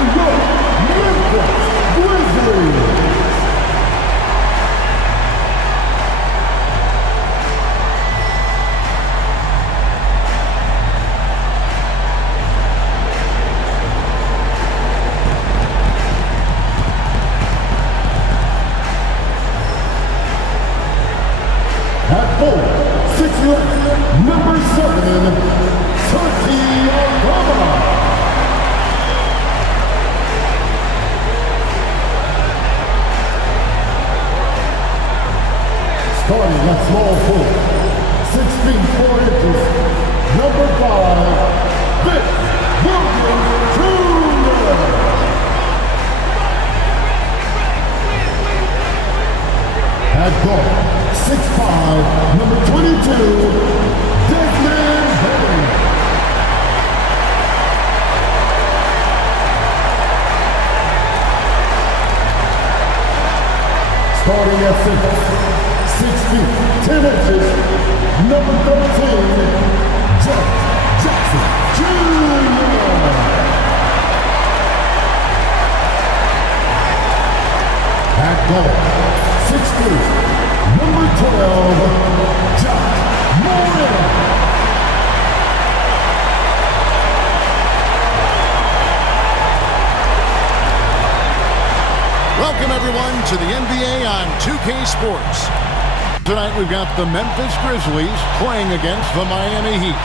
Memphis Grizzlies. At 4, 6', number 7, Katangos. Starting at small forward, 6 feet 4 inches, number 5, Williams Jr. At guard, 6'5", number 22, Desmond Bain. Starting at 6 feet 10 inches, number 13, Jackson Jr. At guard, 6 feet, number 12, John Morant. Welcome everyone to the NBA on 2K Sports. Tonight we've got the Memphis Grizzlies playing against the Miami Heat.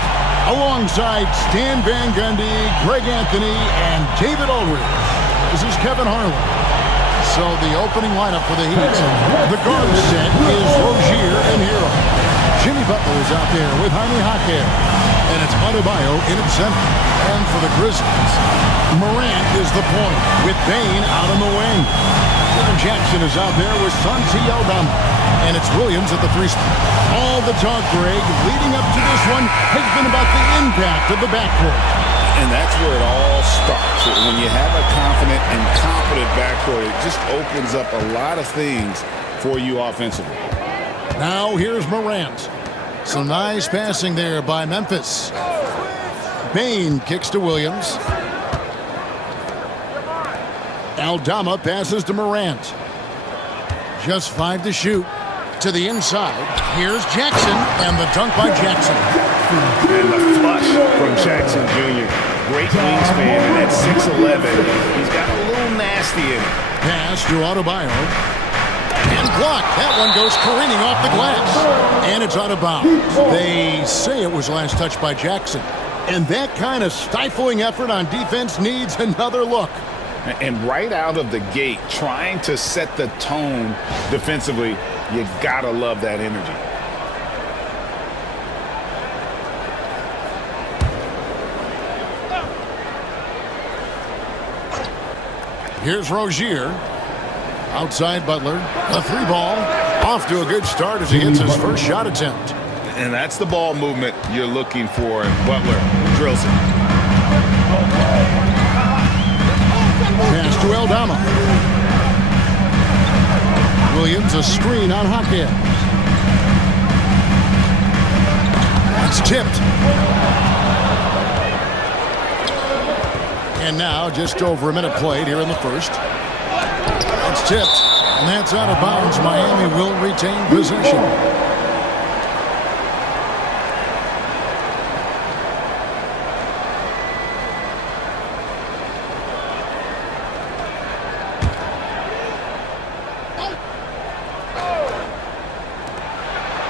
Alongside Stan Van Gundy, Greg Anthony, and David Ulrich. This is Kevin Harlan. So the opening lineup for the Heat. The guard set is Rozier and Hero. Jimmy Butler is out there with Jaime Jaquez. And it's Adebayo in at center. And for the Grizzlies, Morant is the point with Bain out on the wing. Jaren Jackson is out there with Santi Aldama. And it's Williams at the 3 spot. All the talk, Greg, leading up to this one has been about the impact of the backcourt. And that's where it all starts. When you have a confident and competent backcourt, it just opens up a lot of things for you offensively. Now here's Morant. Some nice passing there by Memphis. Bain kicks to Williams. Aldama passes to Morant. Just 5 to shoot. To the inside. Here's Jackson, and the dunk by Jackson. And the flush from Jackson Jr. Great wingspan, and at 6'11", he's got a little nasty in it. Pass to Adebayo. And blocked. That one goes careening off the glass. And it's out of bounds. They say it was last touched by Jackson. And that kind of stifling effort on defense needs another look. And right out of the gate, trying to set the tone defensively, you gotta love that energy. Here's Rozier. Outside Butler. A 3 ball. Off to a good start as he hits his first shot attempt. And that's the ball movement you're looking for, and Butler drills it. Pass to Aldama. Williams, a screen on Jaquez. It's tipped. And now just over a minute played here in the first. It's tipped, and that's out of bounds. Miami will retain possession.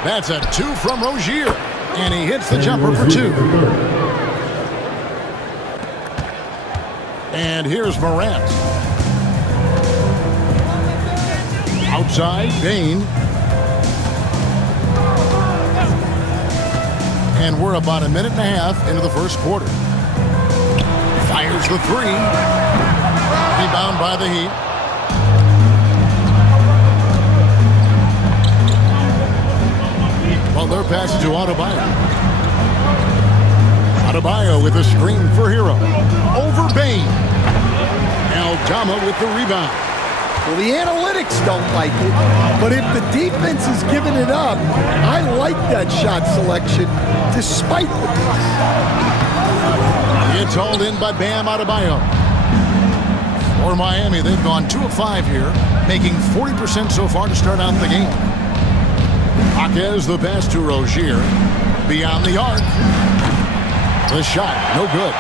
That's a 2 from Rozier, and he hits the jumper for 2. And here's Morant. Outside, Bain. And we're about a minute and a half into the first quarter. Fires the 3. Rebound by the Heat. Butler passes to Adebayo. Adebayo with a screen for Hero. Over Bain. Aldama with the rebound. Well, the analytics don't like it, but if the defense is giving it up, I like that shot selection despite the miss. It's hauled in by Bam Adebayo. For Miami, they've gone 2 of 5 here, making 40% so far to start out the game. Jaquez the pass to Rozier. Beyond the arc. The shot, no good.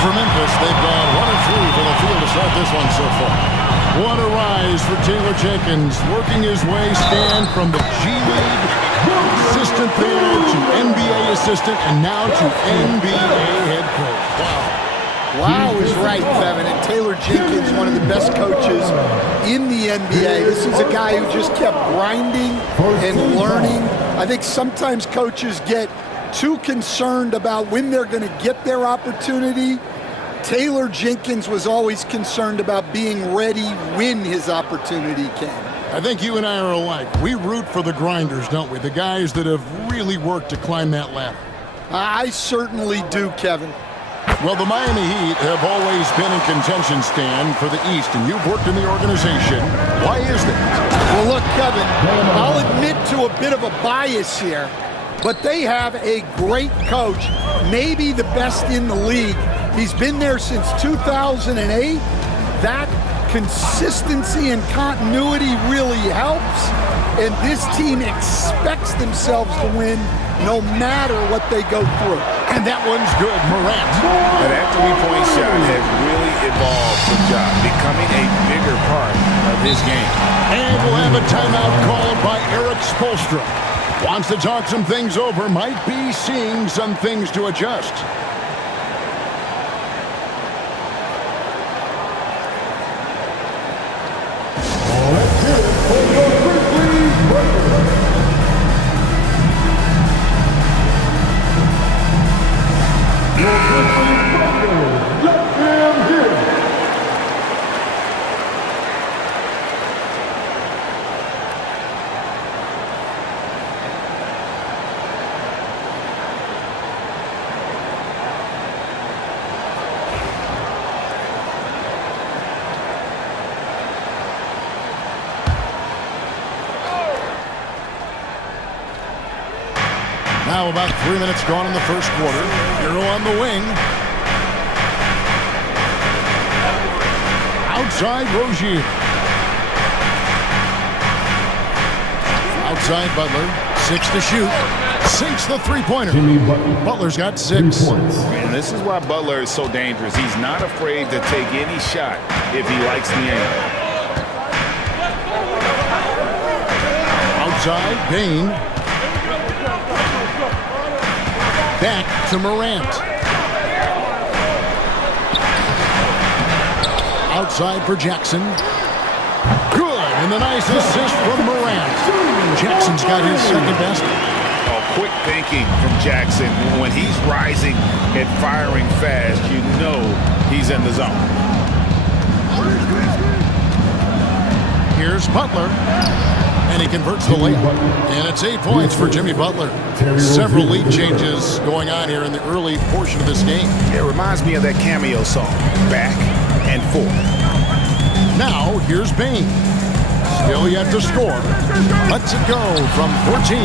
For Memphis, they've gone 1 of 3 for the field to start this one so far. What a rise for Taylor Jenkins, working his way stand from the G League assistant there to NBA assistant and now to NBA head coach. Wow. Wow is right, Kevin. And Taylor Jenkins, one of the best coaches in the NBA. This is a guy who just kept grinding and learning. I think sometimes coaches get too concerned about when they're going to get their opportunity. Taylor Jenkins was always concerned about being ready when his opportunity came. I think you and I are alike. We root for the grinders, don't we? The guys that have really worked to climb that ladder. I certainly do, Kevin. Well, the Miami Heat have always been in contention, Stan, for the East, and you've worked in the organization. Why is that? Well, look, Kevin, I'll admit to a bit of a bias here, but they have a great coach, maybe the best in the league. He's been there since 2008. That consistency and continuity really helps, and this team expects themselves to win no matter what they go through. And that one's good, Morant. That three-point shot has really evolved for Ja, becoming a bigger part of his game. And we'll have a timeout called by Eric Spoelstra. Wants to talk some things over, might be seeing some things to adjust. Now about 3 minutes gone in the first quarter. Hero on the wing. Outside Rozier. Outside Butler. 6 to shoot. Sinks the three-pointer. Butler's got 6. And this is why Butler is so dangerous. He's not afraid to take any shot if he likes the angle. Outside, Bain. Back to Morant. Outside for Jackson. Good, and the nice assist from Morant. Jackson's got his second best. Oh, quick thinking from Jackson. When he's rising and firing fast, you know he's in the zone. Here's Butler. And he converts the layup. And it's 8 points for Jimmy Butler. Several lead changes going on here in the early portion of this game. It reminds me of that cameo song, Back and Forth. Now, here's Bain. Still yet to score. Lets it go from 14.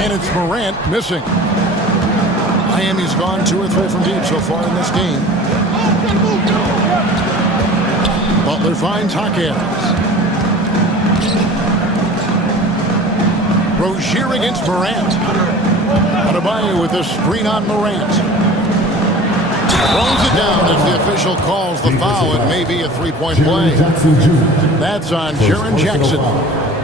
And it's Morant missing. Miami's gone 2 or 3 from deep so far in this game. Butler finds Jaquez. Rozier against Morant. Adebayo with a screen on Morant. Throws it down as the official calls the foul. It may be a 3-point play. That's on Jaren Jackson.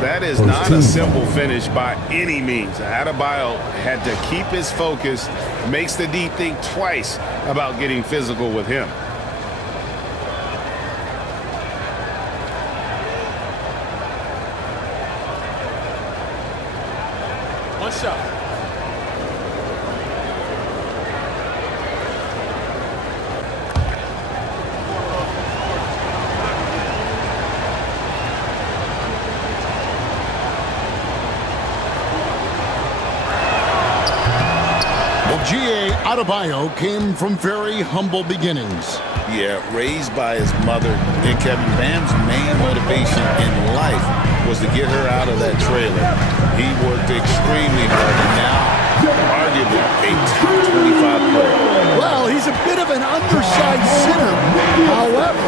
That is not a simple finish by any means. Adebayo had to keep his focus, makes the D think twice about getting physical with him. What's up? Well, G.A. Adebayo came from very humble beginnings. Yeah, raised by his mother. And Kevin, Bam's main motivation in life was to get her out of that trailer. He worked extremely hard, and now, arguably, a top 25 player. Well, he's a bit of an undersized center. However,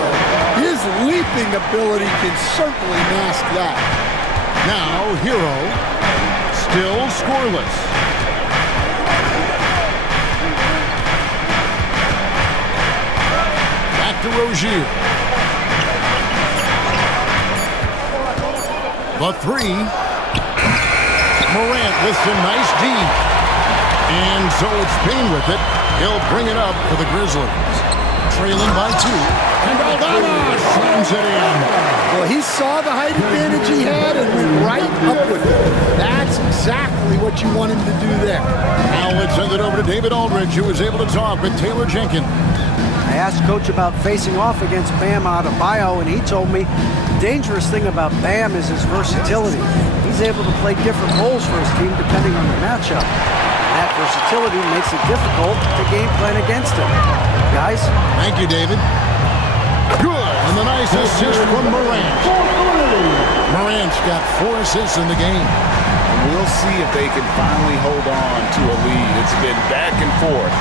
leaping ability can certainly mask that. Now, Hero, still scoreless. Back to Rozier. The three. Morant with some nice D. And so it's Payne with it. He'll bring it up for the Grizzlies. Trailing by 2. And Aldana slams it in. Well, he saw the height advantage he had and went right up with it. That's exactly what you want him to do there. Now let's send it over to David Aldridge, who was able to talk with Taylor Jenkins. I asked Coach about facing off against Bam Adebayo, and he told me the dangerous thing about Bam is his versatility. He's able to play different roles for his team depending on the matchup. That versatility makes it difficult to game plan against him. Guys? Thank you, David. Good. And the nice assist from Morant. Morant's got 4 assists in the game. We'll see if they can finally hold on to a lead. It's been back and forth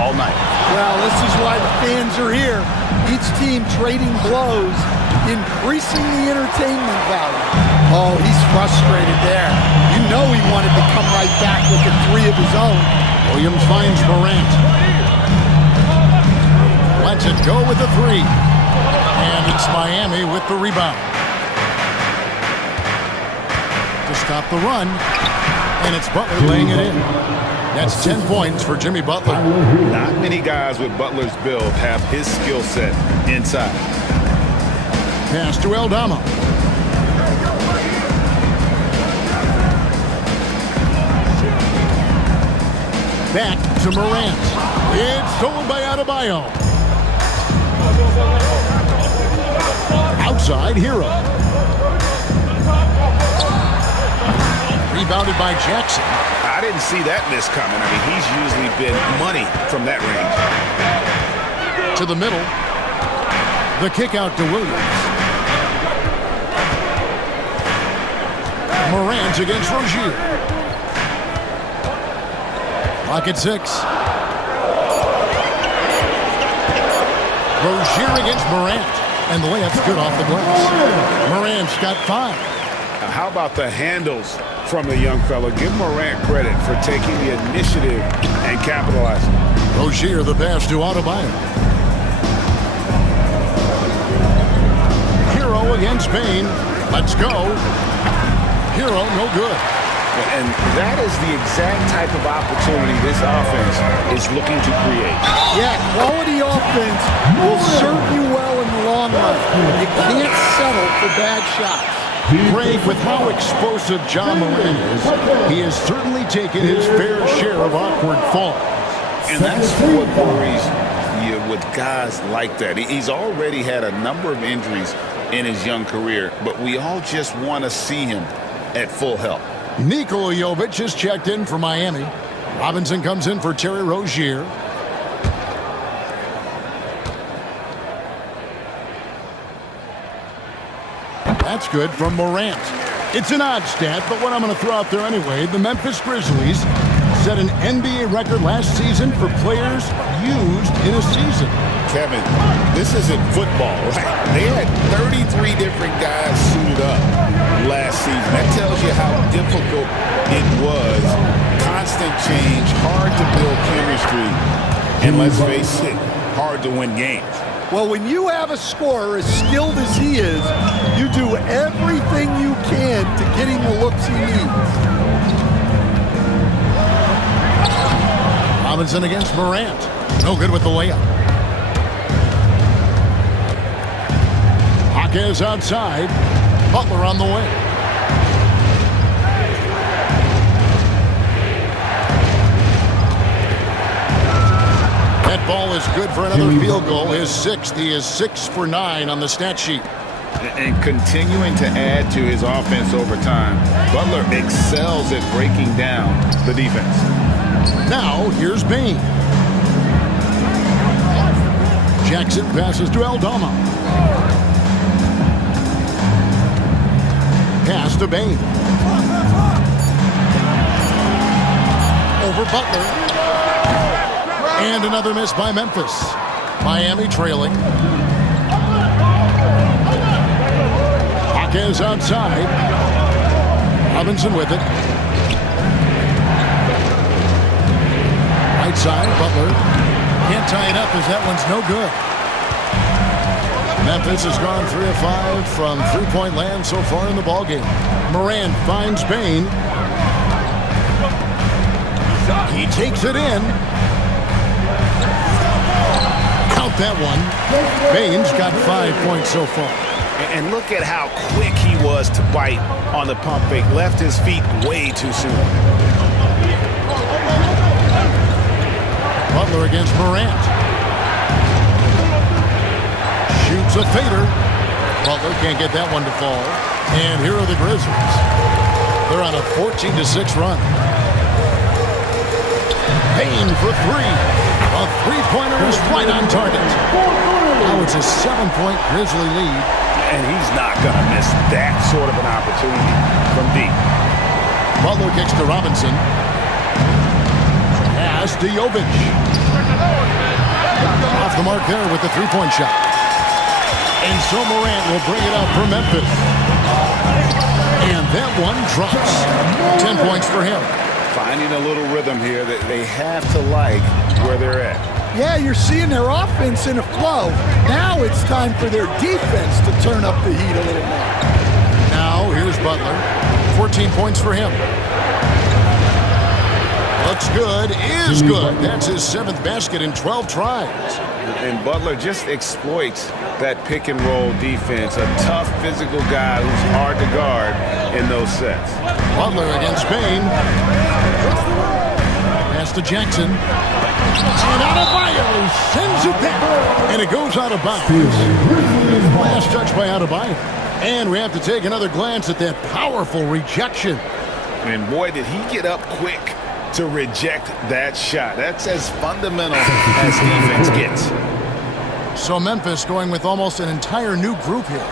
all night. Well, this is why the fans are here. Each team trading blows, increasing the entertainment value. Oh, he's frustrated there. You know he wanted to come right back with a 3 of his own. Williams finds Morant. Lets it go with the 3. And it's Miami with the rebound. To stop the run. And it's Butler laying it in. That's 10 points for Jimmy Butler. Not many guys with Butler's build have his skill set inside. Pass to Aldama. Back to Morant. It's stolen by Adebayo. Outside, Hero. Rebounded by Jackson. I didn't see that miss coming. I mean, he's usually been money from that range. To the middle. The kick out to Williams. Morant against Rozier. Clock at 6. Rozier against Morant. And the layup's good off the glass. Morant's got 5. Now, how about the handles from the young fella? Give Morant credit for taking the initiative and capitalizing. Rozier the pass to Adebayo. Hero against Payne. Let's go. Hero, no good. And that is the exact type of opportunity this offense is looking to create. Yeah, quality offense will serve you well in the long run. You can't settle for bad shots. Greg, with how explosive John Morant is, he has certainly taken his fair share of awkward falls. And that's what worries you with guys like that. He's already had a number of injuries in his young career, but we all just want to see him at full health. Nikola Jovic is checked in for Miami. Robinson comes in for Terry Rozier. That's good from Morant. It's an odd stat, but what I'm going to throw out there anyway, the Memphis Grizzlies set an NBA record last season for players used in a season. Kevin, this isn't football, right? They had 33 different guys suited up last season. That tells you how difficult it was. Constant change, hard to build chemistry, and let's face it, hard to win games. Well, when you have a scorer as skilled as he is, you do everything you can to get him the looks he needs. Robinson against Morant. No good with the layup. Hawkins outside. Butler on the way. That ball is good for another field goal. His 6th. He is 6 for 9 on the stat sheet. And continuing to add to his offense over time, Butler excels at breaking down the defense. Now, here's Payne. Jackson passes to Aldama. Pass to Payne. Over Butler. And another miss by Memphis. Miami trailing. Marquez outside. Robinson with it. Right side, Butler. Can't tie it up as that one's no good. Memphis has gone 3 of 5 from three-point land so far in the ballgame. Morant finds Bain. He takes it in. Count that one. Bain's got 5 points so far. And look at how quick he was to bite on the pump fake. Left his feet way too soon. Butler against Morant. Shoots a fader. Butler can't get that one to fall. And here are the Grizzlies. They're on a 14-6 run. Bain for three. A three-pointer is right on target. Now it's a 7-point Grizzly lead. And he's not going to miss that sort of an opportunity from deep. Butler kicks to Robinson. Pass to Jovic. Off the mark there with the three-point shot. And so Morant will bring it up for Memphis. And that one drops. 10 points for him. Finding a little rhythm here that they have to like where they're at. Yeah, you're seeing their offense in a flow. Now it's time for their defense to turn up the heat a little more. Now here's Butler. 14 points for him. Looks good, is good. That's his 7th basket in 12 tries. And Butler just exploits that pick and roll defense. A tough physical guy who's hard to guard in those sets. Butler against Bain. Pass to Jackson. And Adebayo sends it back. And it goes out of bounds. Last touch by Adebayo. And we have to take another glance at that powerful rejection. And boy, did he get up quick to reject that shot. That's as fundamental as defense gets. So Memphis going with almost an entire new group here.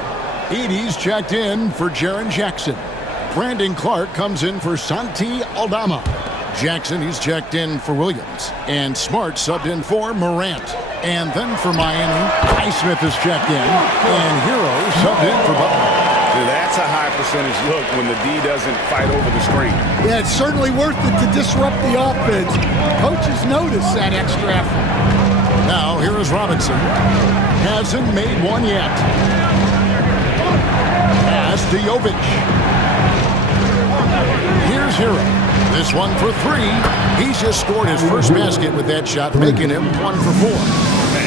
Edey's checked in for Jaren Jackson. Brandon Clark comes in for Santi Aldama. Jackson, he's checked in for Williams. And Smart subbed in for Morant. And then for Miami, Highsmith is checked in. And Hero subbed in for Butler. That's a high percentage look when the D doesn't fight over the screen. Yeah, it's certainly worth it to disrupt the offense. Coaches notice that extra effort. Now, here is Robinson. Hasn't made one yet. Pass to Jovic. Here's Hero. This one for three. He's just scored his first basket with that shot, making him 1 for 4.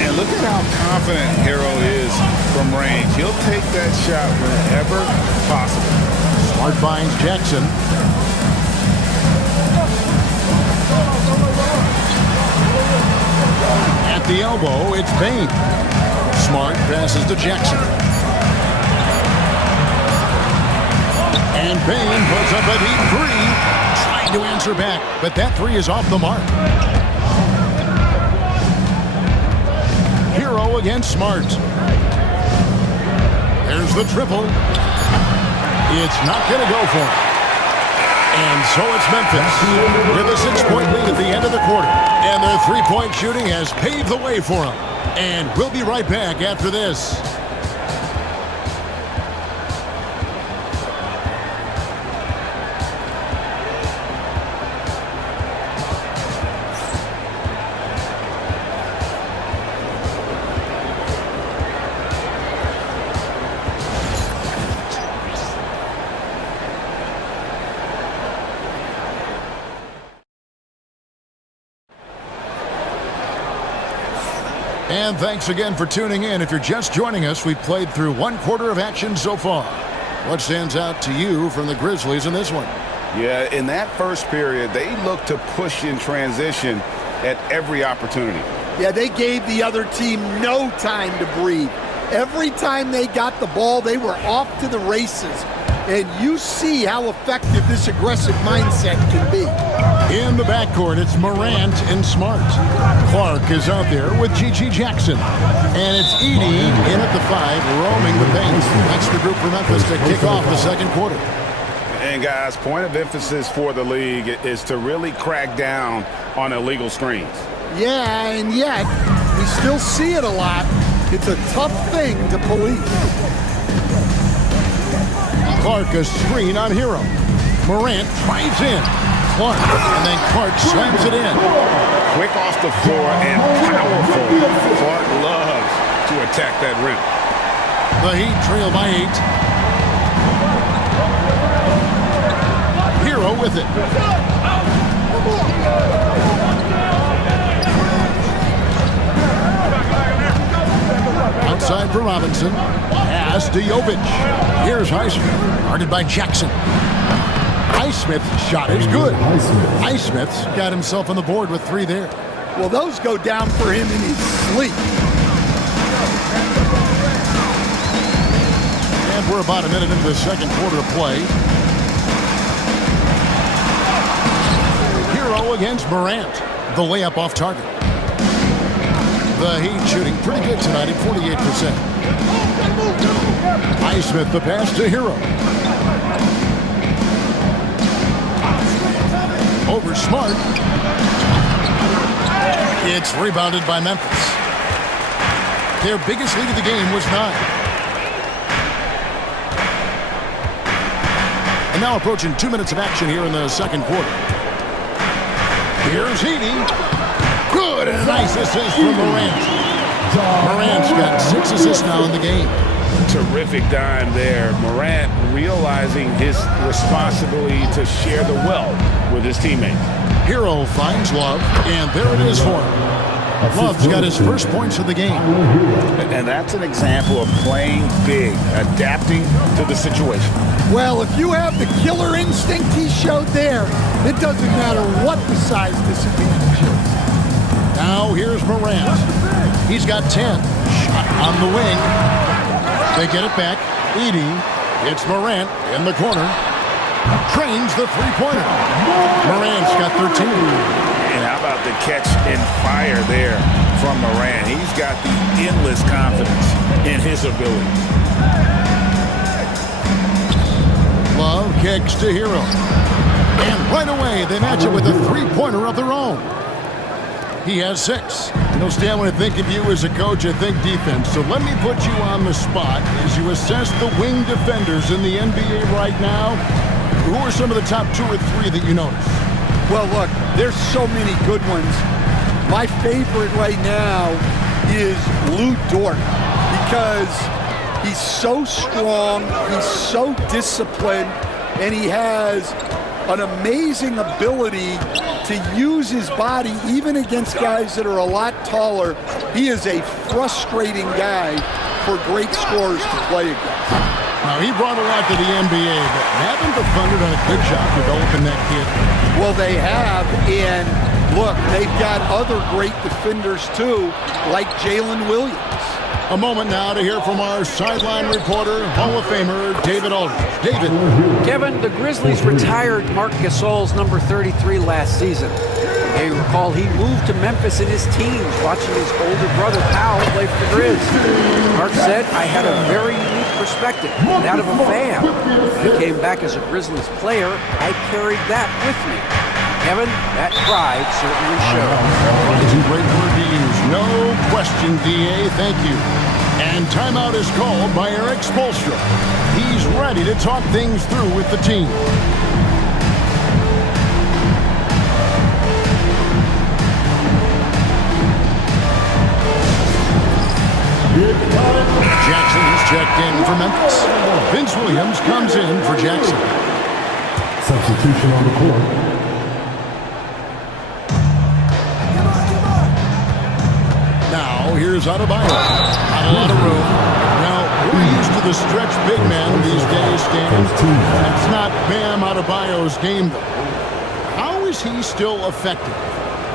And look at how confident Hero is from range. He'll take that shot whenever possible. Smart finds Jackson. At the elbow, it's Bain. Smart passes to Jackson. And Bain puts up a deep three. Trying to answer back, but that three is off the mark. Hero against Smart. There's the triple. It's not going to go for him. And so it's Memphis with a 6-point lead at the end of the quarter. And their three-point shooting has paved the way for them. And we'll be right back after this. And thanks again for tuning in. If you're just joining us, we've played through 1 quarter of action so far. What stands out to you from the Grizzlies in this one? Yeah, in that first period, they looked to push in transition at every opportunity. Yeah, they gave the other team no time to breathe. Every time they got the ball, they were off to the races. And you see how effective this aggressive mindset can be. In the backcourt, it's Morant and Smart. Clark is out there with G.G. Jackson. And it's Edey in at the 5, roaming the paint. That's the group for Memphis to kick off the second quarter. And guys, point of emphasis for the league is to really crack down on illegal screens. Yeah, and yet, we still see it a lot. It's a tough thing to police. Clark a screen on Hero. Morant drives in. Clark, and then Clark slams it in. Quick off the floor and powerful. Clark loves to attack that rim. The Heat trail by 8. Hero with it. Outside for Robinson. Pass to Jovic. Here's Highsmith. Guarded by Jackson. Highsmith's shot is good. Highsmith's got himself on the board with 3 there. Well, those go down for him in his sleep. And we're about a minute into the second quarter of play. Hero against Morant. The layup off target. The Heat shooting pretty good tonight at 48%. Highsmith the pass to Hero. Over Smart. It's rebounded by Memphis. Their biggest lead of the game was 9. And now approaching 2 minutes of action here in the second quarter. Here's Heaney. Good, and a nice assist from Morant. Morant's got 6 assists now in the game. Terrific dime there. Morant realizing his responsibility to share the wealth with his teammates. Hero finds Love, and there it is for him. Love's got his first points of the game. And that's an example of playing big, adapting to the situation. Well, if you have the killer instinct he showed there, it doesn't matter what the size disadvantage is. Now here's Morant. He's got 10. Shot on the wing. They get it back. Edey. It's Morant in the corner. Trains the three-pointer. Morant's got 13. And how about the catch and fire there from Morant? He's got the endless confidence in his ability. Love kicks to Hero. And right away, they match it with a three-pointer of their own. He has 6. You know, Stan, when I think of you as a coach, I think defense. So let me put you on the spot as you assess the wing defenders in the NBA right now. Who are some of the top 2 or 3 that you notice? Well, look, there's so many good ones. My favorite right now is Lou Dort because he's so strong, he's so disciplined, and he has an amazing ability to use his body even against guys that are a lot taller. He is a frustrating guy for great scorers to play against. Now, he brought a lot to the NBA, but haven't the Thunder done a good job developing that kid? Well, they have, and look, they've got other great defenders too, like Jalen Williams. A moment now to hear from our sideline reporter, Hall of Famer David Aldridge. David. Kevin, the Grizzlies retired Marc Gasol's number 33 last season. You may recall he moved to Memphis in his teens, watching his older brother Powell play for the Grizz. Marc said, I had a very unique perspective, that of a fan. When I came back as a Grizzlies player, I carried that with me. Kevin, that pride certainly shows. That's a great word to use. No question, D.A. Thank you. And timeout is called by Eric Spoelstra. He's ready to talk things through with the team. Jackson is checked in for Memphis. Vince Williams comes in for Jackson. Substitution on the court. Now, here's Adebayo. Not a lot of room. Now, we're used to the stretch big man these days, Stan. That's not Bam Adebayo's game, though. How is he still effective?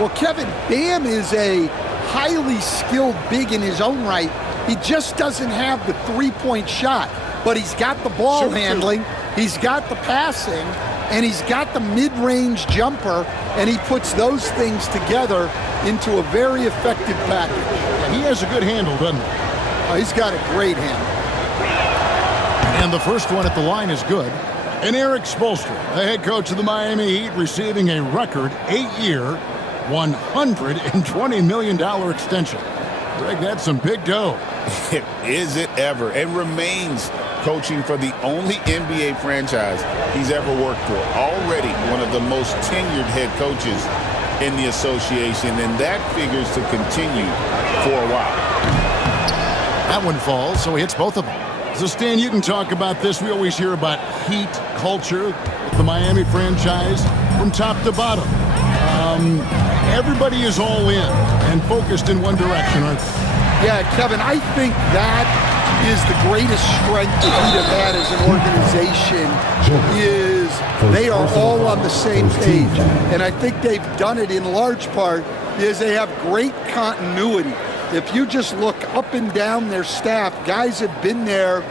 Well, Kevin, Bam is a highly skilled big in his own right. He just doesn't have the three-point shot, but he's got the ball handling, he's got the passing, and he's got the mid-range jumper, and he puts those things together into a very effective package. Yeah, he has a good handle, doesn't he? He's got a great handle. And the first one at the line is good. And Eric Spoelstra, the head coach of the Miami Heat, receiving a record 8-year, $120 million extension. Greg, that's some big dough. Is it ever? It remains coaching for the only NBA franchise he's ever worked for. Already one of the most tenured head coaches in the association, and that figures to continue for a while. That one falls, so he hits both of them. So, Stan, you can talk about this. We always hear about heat culture with the Miami franchise from top to bottom. Everybody is all in and focused in one direction, aren't they? Yeah, Kevin, I think that is the greatest strength that Heat have had as an organization is they are all on the same page. And I think they've done it in large part is they have great continuity. If you just look up and down their staff, guys have been there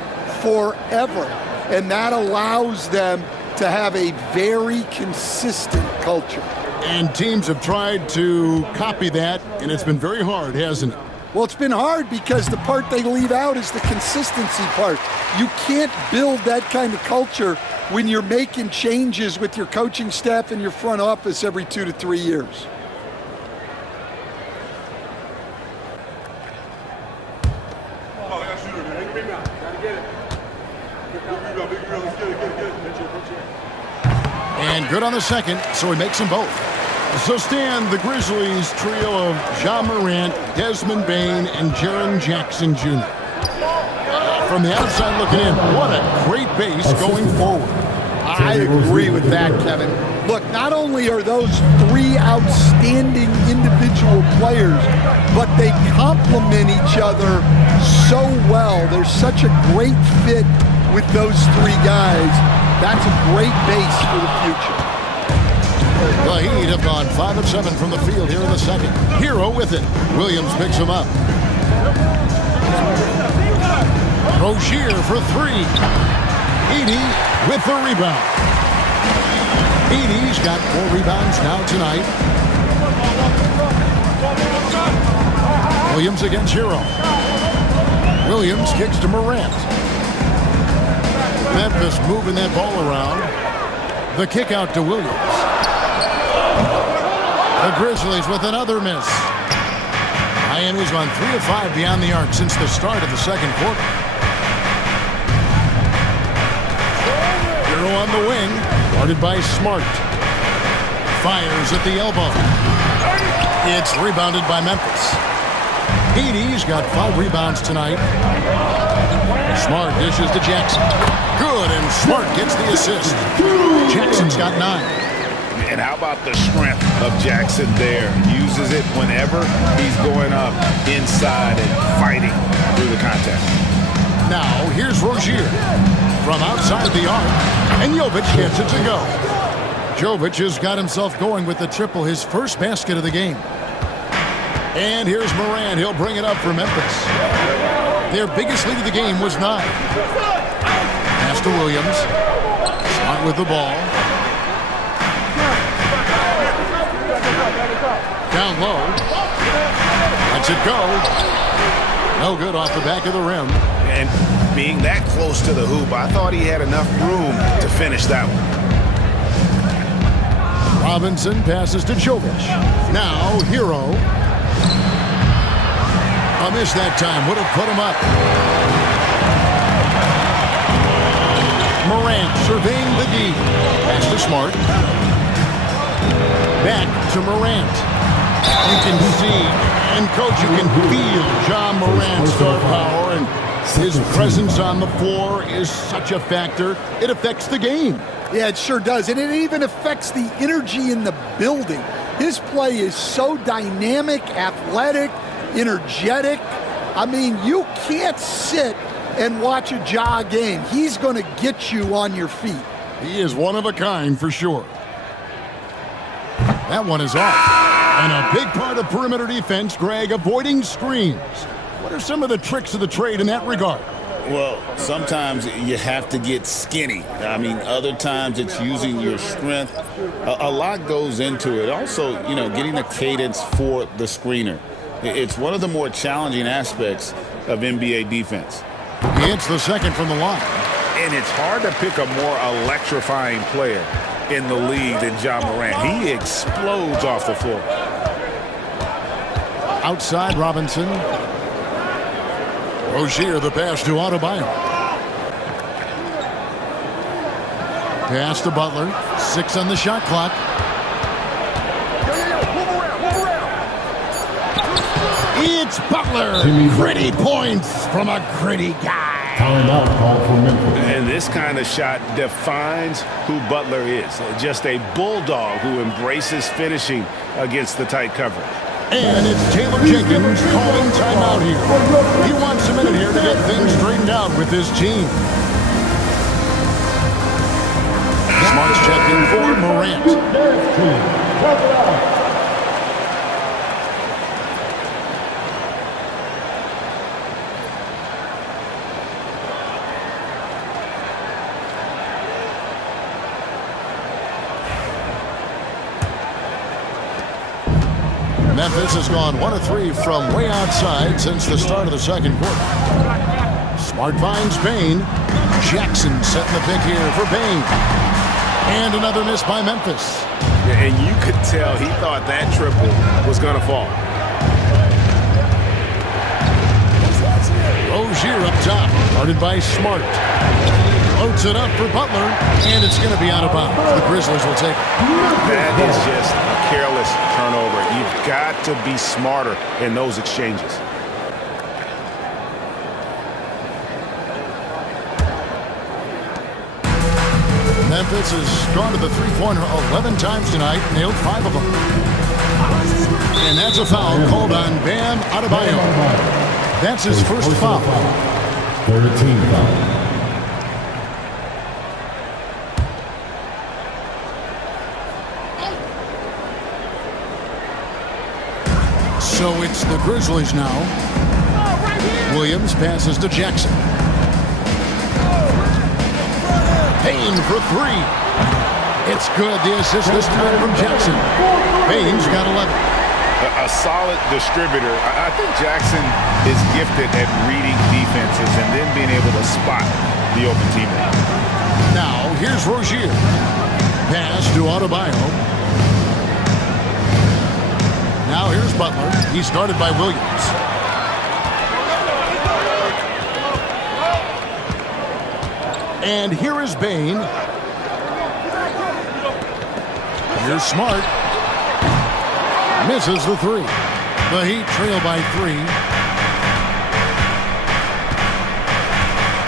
forever. And that allows them to have a very consistent culture. And teams have tried to copy that, and it's been very hard, hasn't it? Well, it's been hard because the part they leave out is the consistency part. You can't build that kind of culture when you're making changes with your coaching staff and your front office every 2 to 3 years. And good on the second, so he makes them both. So, Stan, the Grizzlies trio of Ja Morant, Desmond Bane, and Jaren Jackson Jr. From the outside looking in, what a great base going forward. I agree with that, Kevin. Look, not only are those three outstanding individual players, but they complement each other so well. There's such a great fit with those three guys. That's a great base for the future. The Heat have gone 5 of 7 from the field here in the second. Hero with it. Williams picks him up. Rozier for three. Edey with the rebound. Edey's got 4 rebounds now tonight. Williams against Hero. Williams kicks to Morant. Memphis moving that ball around. The kick out to Williams. The Grizzlies with another miss. Miami's gone 3 of 5 beyond the arc since the start of the second quarter. Hero on the wing, guarded by Smart. Fires at the elbow. It's rebounded by Memphis. Edey's got 5 rebounds tonight. Smart dishes to Jackson. Good, and Smart gets the assist. Jackson's got 9. And how about the strength of Jackson there? Uses it whenever he's going up inside and fighting through the contact. Now, here's Rozier from outside the arc, and Jovic gets it to go. Jovic has got himself going with the triple, his first basket of the game. And here's Morant. He'll bring it up for Memphis. Their biggest lead of the game was 9. Pass to Williams. Smart with the ball. Down low. Lets it go. No good off the back of the rim. And being that close to the hoop, I thought he had enough room to finish that one. Robinson passes to Jovic. Now, Hero. A miss that time. Would have put him up. Morant surveying the D. Pass to Smart. Back to Morant. You can see, and coach, you can feel Ja Morant's star power, and his presence on the floor is such a factor. It affects the game. Yeah, it sure does. And it even affects the energy in the building. His play is so dynamic, athletic, energetic. I mean, you can't sit and watch a Ja game. He's going to get you on your feet. He is one of a kind for sure. That one is off. And a big part of perimeter defense, Greg, avoiding screens. What are some of the tricks of the trade in that regard? Well, sometimes you have to get skinny. I mean, other times it's using your strength. A lot goes into it. Also, getting a cadence for the screener. It's one of the more challenging aspects of NBA defense. He hits the second from the line. And it's hard to pick a more electrifying player in the league than Ja Morant. He explodes off the floor. Outside Robinson. Rozier, the pass to Adebayo. Pass to Butler. 6 on the shot clock. It's Butler. Gritty points from a gritty guy. Timeout call for Memphis. And this kind of shot defines who Butler is. Just a bulldog who embraces finishing against the tight coverage. And it's Taylor Jenkins calling timeout here. He wants a minute here to get things straightened out with his team. Smart's checking for Morant. Memphis has gone 1 of 3 from way outside since the start of the second quarter. Smart finds Bane. Jackson setting the pick here for Bane. And another miss by Memphis. And you could tell he thought that triple was going to fall. Rozier up top, guarded by Smart. Floats it up for Butler, and it's going to be out of bounds. The Grizzlies will take it. That is just a careless turnover. You've got to be smarter in those exchanges. Memphis has gone to the three-pointer 11 times tonight, nailed 5 of them. And that's a foul called on Bam Adebayo. That's his first foul. 13 foul. So it's the Grizzlies now. Williams passes to Jackson. Payne for 3. It's good. The assist this time from Jackson. Payne's got 11. A solid distributor. I think Jackson is gifted at reading defenses and then being able to spot the open teammate. Now here's Rozier. Pass to Adebayo. Now here's Butler. He's guarded by Williams. And here is Bane. Here's Smart. Misses the 3. The Heat trail by 3.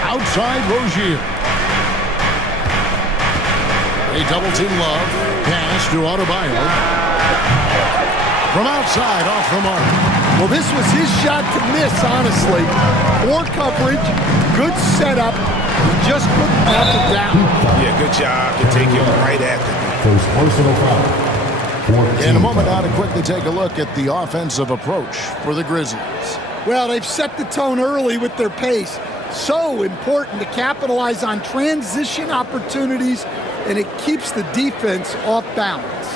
Outside Rozier. They double team Love. Pass to Adebayo. From outside, off the mark. Well, this was his shot to miss, honestly. Poor coverage, good setup. He just couldn't knock it down. Yeah, good job to take him right at them. First personal foul. In a moment now to quickly take a look at the offensive approach for the Grizzlies. Well, they've set the tone early with their pace. So important to capitalize on transition opportunities, and it keeps the defense off balance.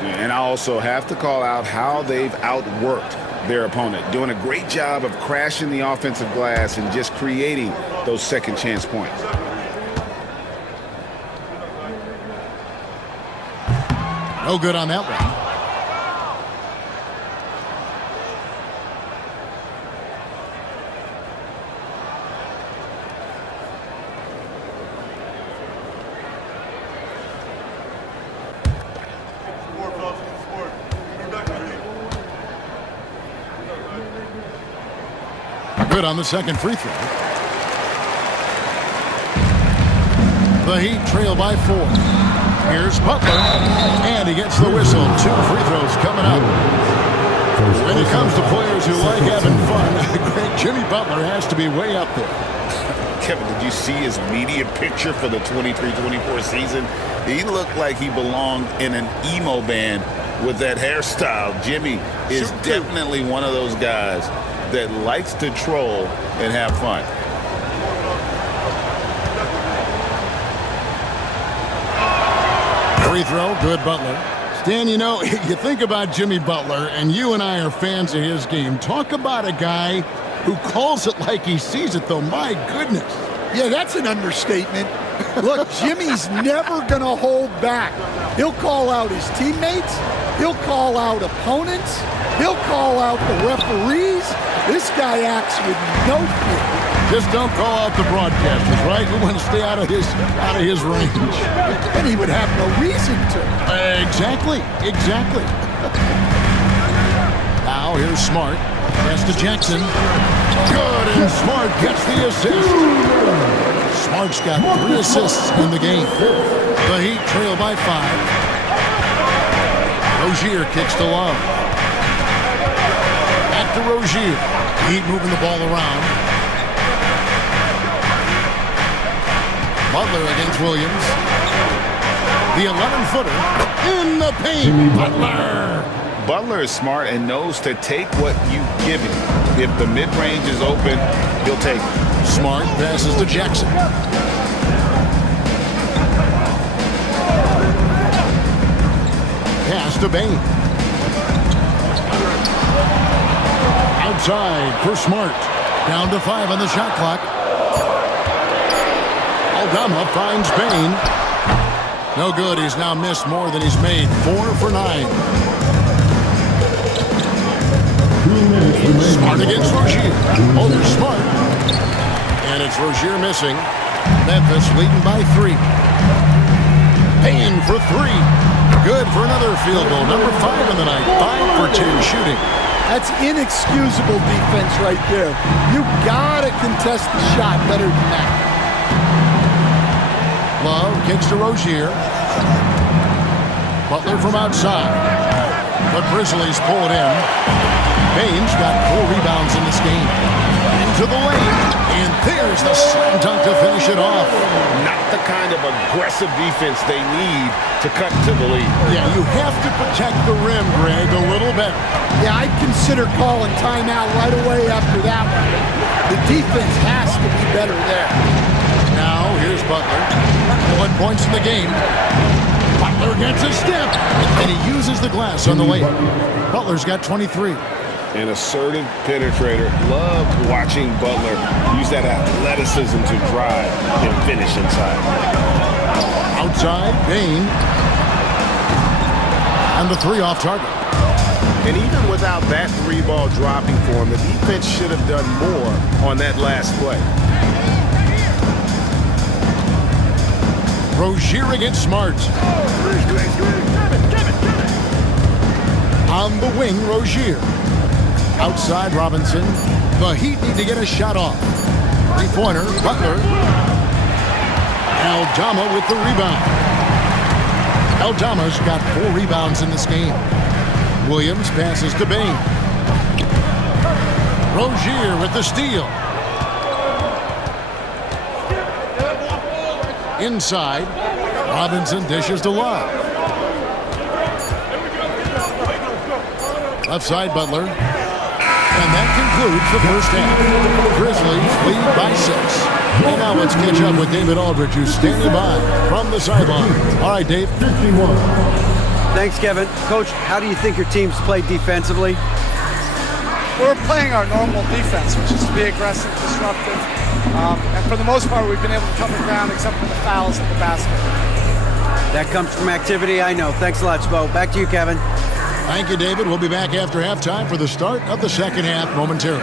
And I also have to call out how they've outworked their opponent, doing a great job of crashing the offensive glass and just creating those second chance points. No good on that one. Good on the second free throw. The Heat trail by 4. Here's Butler, and he gets the whistle. 2 free throws coming up. When it comes to players who like having fun, great Jimmy Butler has to be way up there. Kevin, did you see his media picture for the 23-24 season? He looked like he belonged in an emo band with that hairstyle. Jimmy is definitely one of those guys that likes to troll and have fun. Free throw, good Butler. Stan, you know, you think about Jimmy Butler, and you and I are fans of his game. Talk about a guy who calls it like he sees it, though. My goodness. Yeah, that's an understatement. Look, Jimmy's never going to hold back. He'll call out his teammates. He'll call out opponents. He'll call out the referees. This guy acts with no fear. Just don't call out the broadcasters, right? We want to stay out of his range. And he would have no reason to. Exactly. Now here's Smart. Pass to Jackson. Good, and Smart gets the assist. Smart's got 3 assists in the game. The Heat trail by 5. Rozier kicks to Love. Back to Rozier. Heat moving the ball around. Butler against Williams. The 11-footer in the paint. Butler is smart and knows to take what you give him. If the mid-range is open, he'll take it. Smart passes to Jackson. Pass to Bain. Outside for Smart. Down to 5 on the shot clock. Aldama finds Bain. No good. He's now missed more than he's made. 4 for 9. Smart against Rozier. Oh, there's Smart. And it's Rozier missing. Memphis leading by 3. Bain for 3. Good for another field goal. Number 5 in the night. 5 for 2 shooting. That's inexcusable defense right there. You gotta contest the shot better than that. Love kicks to Rozier. Butler from outside. The Grizzlies pull it in. Bain's got 4 rebounds in this game. Into the lane. And there's the slam dunk to finish it off. Not the kind of aggressive defense they need to cut to the lead. Yeah, you have to protect the rim, Greg, a little better. Yeah, I'd consider calling timeout right away after that one. The defense has to be better there. Now, here's Butler. 1 points in the game. Butler gets a step. And he uses the glass on the layup. Butler's got 23. An assertive penetrator. Love watching Butler use that athleticism to drive and finish inside. Outside, Bain. And the 3 off target. And even without that 3-ball dropping for him, the defense should have done more on that last play. Rozier against Smart. On the wing, Rozier. Outside, Robinson. The Heat need to get a shot off. 3-pointer, Butler. Aldama with the rebound. Aldama's got 4 rebounds in this game. Williams passes to Bain. Rozier with the steal. Inside, Robinson dishes to Love. Left side, Butler. And that concludes the first half. Grizzlies lead by 6. And now let's catch up with David Aldridge, who's standing by from the sideline. All right, Dave. 51. Thanks, Kevin. Coach, how do you think your team's played defensively? We're playing our normal defense, which is to be aggressive, disruptive. And for the most part, we've been able to cover ground except for the fouls at the basket. That comes from activity, I know. Thanks a lot, Spo. Back to you, Kevin. Thank you, David. We'll be back after halftime for the start of the second half momentarily.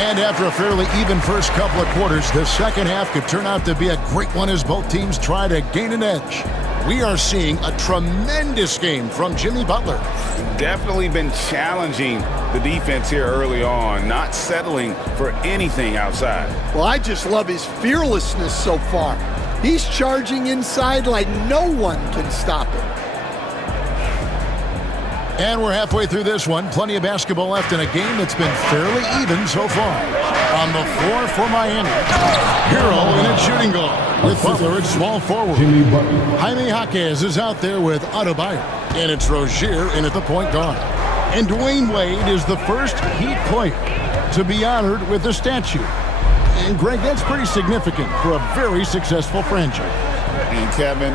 And after a fairly even first couple of quarters, the second half could turn out to be a great one as both teams try to gain an edge. We are seeing a tremendous game from Jimmy Butler. Definitely been challenging the defense here early on, not settling for anything outside. Well, I just love his fearlessness so far. He's charging inside like no one can stop him. And we're halfway through this one. Plenty of basketball left in a game that's been fairly even so far. On the floor for Miami. Hero in its shooting guard. With Butler at small forward. Jaime Jaquez is out there with Adebayo. And it's Rozier in at the point guard. And Dwayne Wade is the first Heat player to be honored with a statue. And Greg, that's pretty significant for a very successful franchise. And Kevin,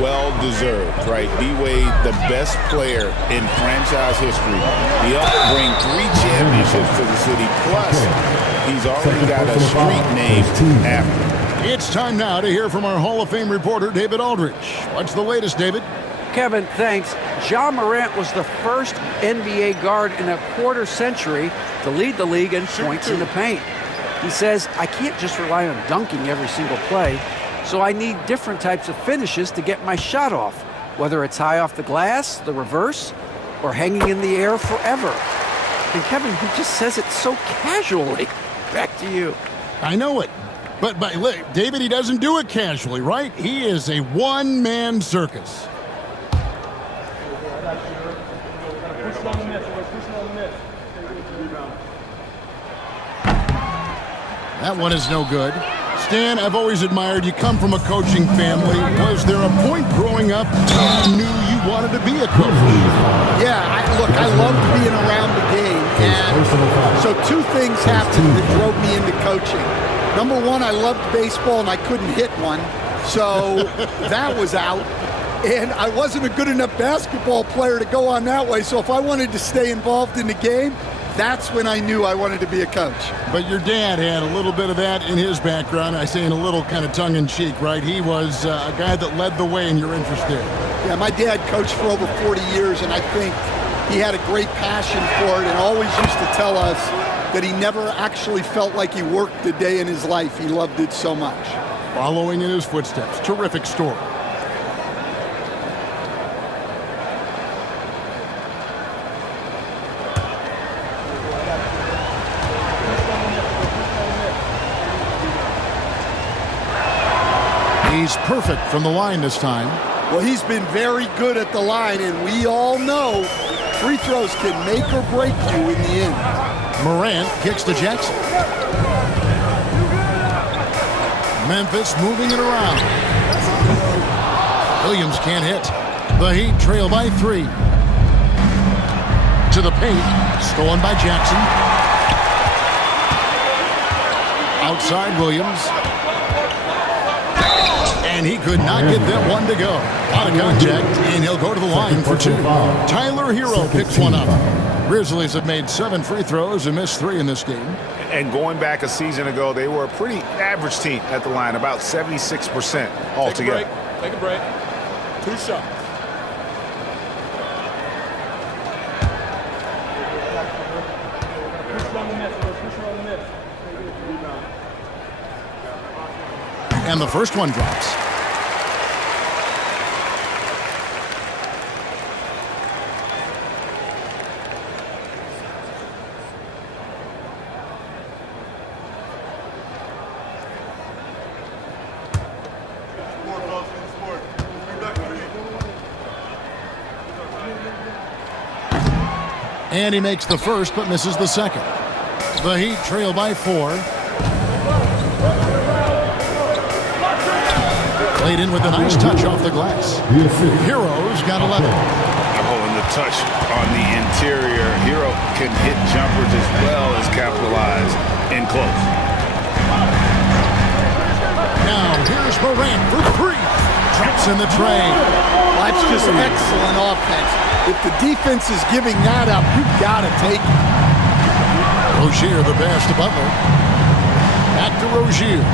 well-deserved, right? D-Wade, the best player in franchise history. He helped bring 3 championships to the city. Plus, he's already got a street name after him. It's time now to hear from our Hall of Fame reporter, David Aldrich. What's the latest, David? Kevin, thanks. Ja Morant was the first NBA guard in a quarter century to lead the league in points in the paint. He says, I can't just rely on dunking every single play, so I need different types of finishes to get my shot off, whether it's high off the glass, the reverse, or hanging in the air forever. And Kevin, he just says it so casually. Back to you. I know it. But look, David, he doesn't do it casually, right? He is a one-man circus. That one is no good. Stan, I've always admired you. Come from a coaching family. Was there a point growing up you knew you wanted to be a coach? Yeah, I loved being around the game. And so 2 things happened that drove me into coaching. Number 1, I loved baseball and I couldn't hit one. So that was out. And I wasn't a good enough basketball player to go on that way. So if I wanted to stay involved in the game, that's when I knew I wanted to be a coach. But your dad had a little bit of that in his background. I say in a little kind of tongue-in-cheek, right? He was a guy that led the way in your interest there. Yeah, my dad coached for over 40 years, and I think he had a great passion for it and always used to tell us that he never actually felt like he worked a day in his life. He loved it so much. Following in his footsteps. Terrific story. He's perfect from the line this time. Well, he's been very good at the line, and we all know free throws can make or break you in the end. Morant kicks to Jackson. Memphis moving it around. Williams can't hit. The Heat trail by 3. To the paint. Stolen by Jackson. Outside Williams. And he could not get that one to go. Out of contact, and he'll go to the line for 2. Tyler Hero picks one up. Grizzlies have made 7 free throws and missed 3 in this game. And going back a season ago, they were a pretty average team at the line, about 76% altogether. Take a break. 2 shots. And the first one drops. And he makes the first, but misses the second. The Heat trail by 4. Played in with a nice touch off the glass. Hero's got 11. Oh, and the touch on the interior. Hero can hit jumpers as well as capitalize in close. Now here's Morant for 3. Traps in the tray. That's just excellent offense. If the defense is giving that up, you've got to take it. Rozier the pass to Butler. Back to Rozier.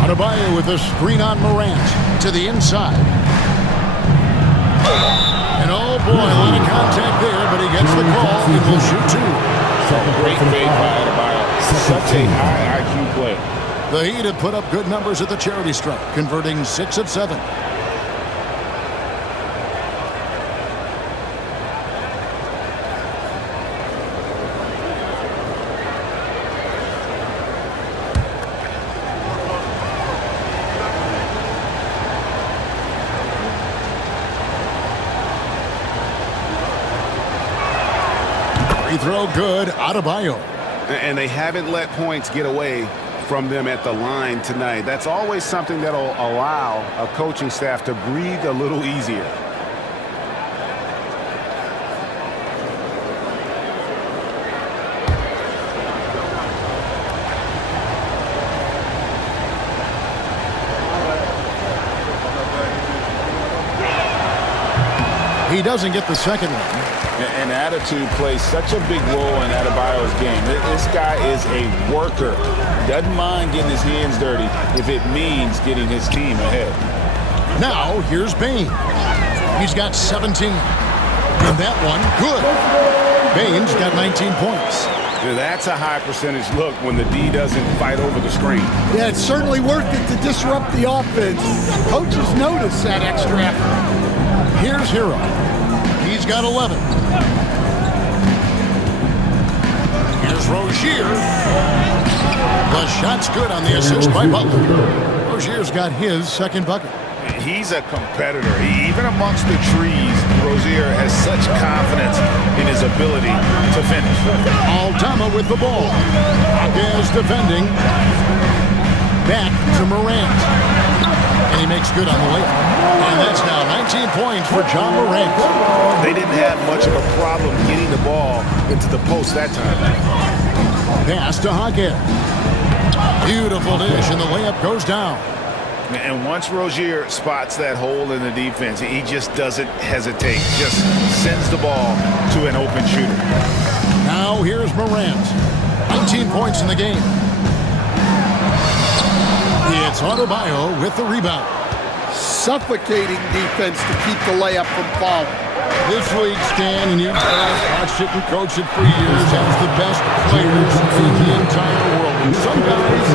Adebayo with a screen on Morant to the inside. And oh boy, a lot of contact there, but he gets the call and will shoot 2. Great fade by Adebayo. Such a high IQ player. The Heat have put up good numbers at the charity stripe, converting 6 of 7. Free throw good. Adebayo. And they haven't let points get away from them at the line tonight. That's always something that'll allow a coaching staff to breathe a little easier. He doesn't get the second one. And attitude plays such a big role in Adebayo's game. This guy is a worker. Doesn't mind getting his hands dirty if it means getting his team ahead. Now, here's Bain. He's got 17. And that one, good. Bain's got 19 points. That's a high percentage look when the D doesn't fight over the screen. Yeah, it's certainly worth it to disrupt the offense. Coaches notice that extra effort. Here's Hero. He's got 11. Here's Rozier. The shot's good on the assist by Butler. Rozier's got his second bucket. He's a competitor. Even amongst the trees, Rozier has such confidence in his ability to finish. Aldama with the ball. Hawkins defending. Back to Morant. And he makes good on the layup. And that's now 19 points for John Morant. They didn't have much of a problem getting the ball into the post that time. Pass to Hawkins. Beautiful dish, and the layup goes down. And once Rozier spots that hole in the defense, he just doesn't hesitate. Just sends the ball to an open shooter. Now here's Morant. 19 points in the game. It's Adebayo with the rebound. Suffocating defense to keep the layup from falling. This league, Stan, and you've watched it and coached it for years, has the best players in the entire world. And some guys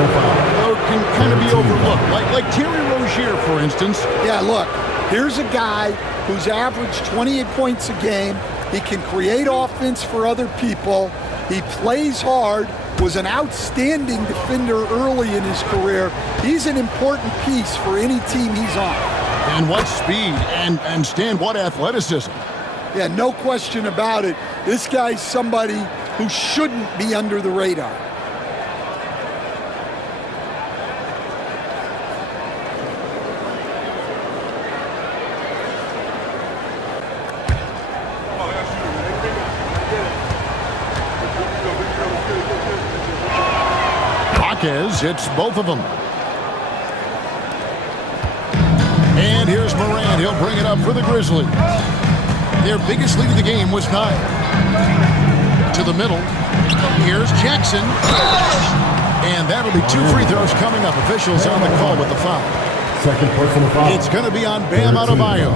can kind of be overlooked, like Terry Rozier, for instance. Yeah, look, here's a guy who's averaged 28 points a game. He can create offense for other people. He plays hard, was an outstanding defender early in his career. He's an important piece for any team he's on. And what speed, and Stan, what athleticism. Yeah, no question about it. This guy's somebody who shouldn't be under the radar. It's both of them. And here's Morant. He'll bring it up for the Grizzlies. Their biggest lead of the game was 9. To the middle. Here's Jackson. And that'll be 2 free throws coming up. Officials on the call with the foul. Second personal foul. It's going to be on Bam Adebayo.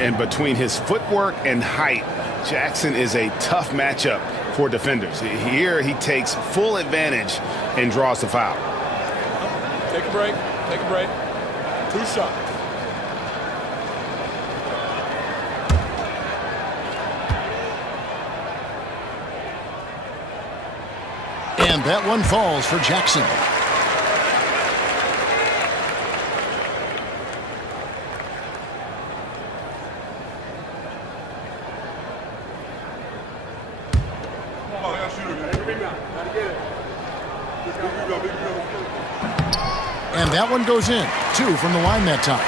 And between his footwork and height, Jackson is a tough matchup for defenders. Here he takes full advantage and draws the foul. Take a break. Take a break. 2 shots. And that one falls for Jackson. And that one goes in. 2 from the line that time.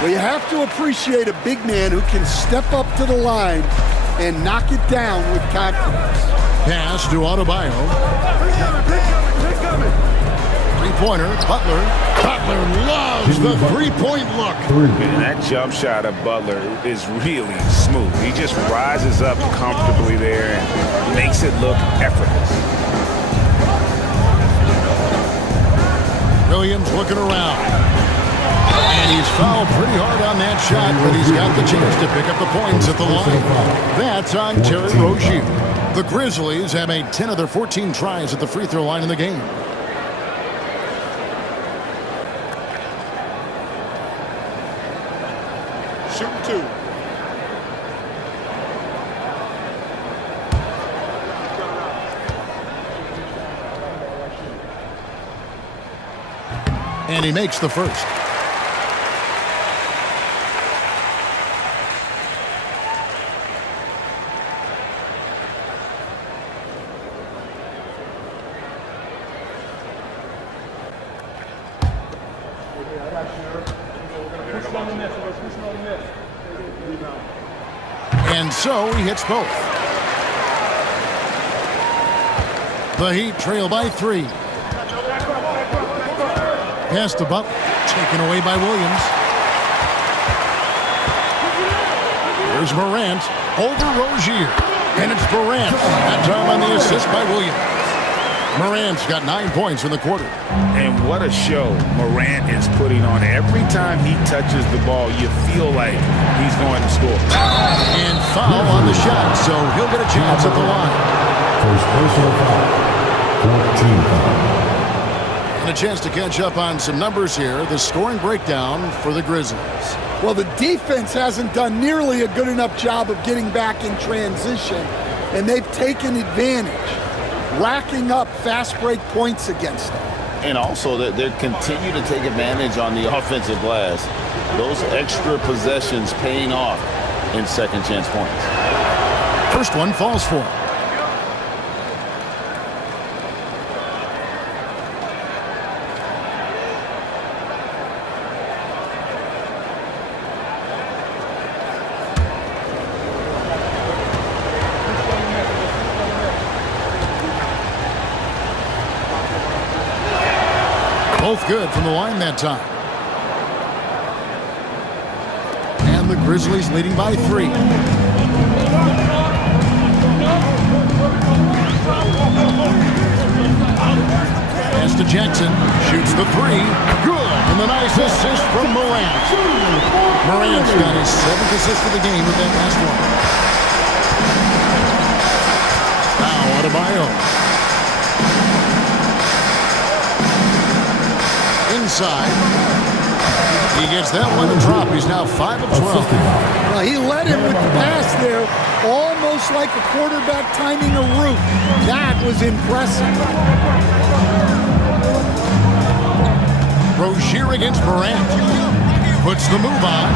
Well, you have to appreciate a big man who can step up to the line and knock it down with confidence. Pass to Adebayo. Three-pointer, Butler. Butler loves the three-point look. And that jump shot of Butler is really smooth. He just rises up comfortably there and makes it look effortless. Williams looking around. And he's fouled pretty hard on that shot, but he's got the chance to pick up the points at the line. That's on Terry Rozier. The Grizzlies have made 10 of their 14 tries at the free throw line in the game. Shooting 2. And he makes the first. And so he hits both. The Heat trail by 3. Pass to Butler, taken away by Williams. Here's Morant over Rozier. And it's Morant. That time on the assist by Williams. Morant's got 9 points in the quarter. And what a show Morant is putting on. Every time he touches the ball, you feel like he's going to score. And foul on the shot, so he'll get a chance at the line. First personal foul. 14 foul. And a chance to catch up on some numbers here. The scoring breakdown for the Grizzlies. Well, the defense hasn't done nearly a good enough job of getting back in transition, and they've taken advantage, racking up fast break points against them. And also, they continue to take advantage on the offensive glass. Those extra possessions paying off in second chance points. First one falls for him. Both good from the line that time. And the Grizzlies leading by 3. Pass to Jackson. Shoots the 3. Good. And the nice assist from Morant. Morant's got his 7th assist of the game with that last one. Now Adebayo. Inside. He gets that one to drop. He's now 5 of 12. Well, he led him with the pass there, almost like a quarterback timing a route. That was impressive. Rozier against Morant. Puts the move on.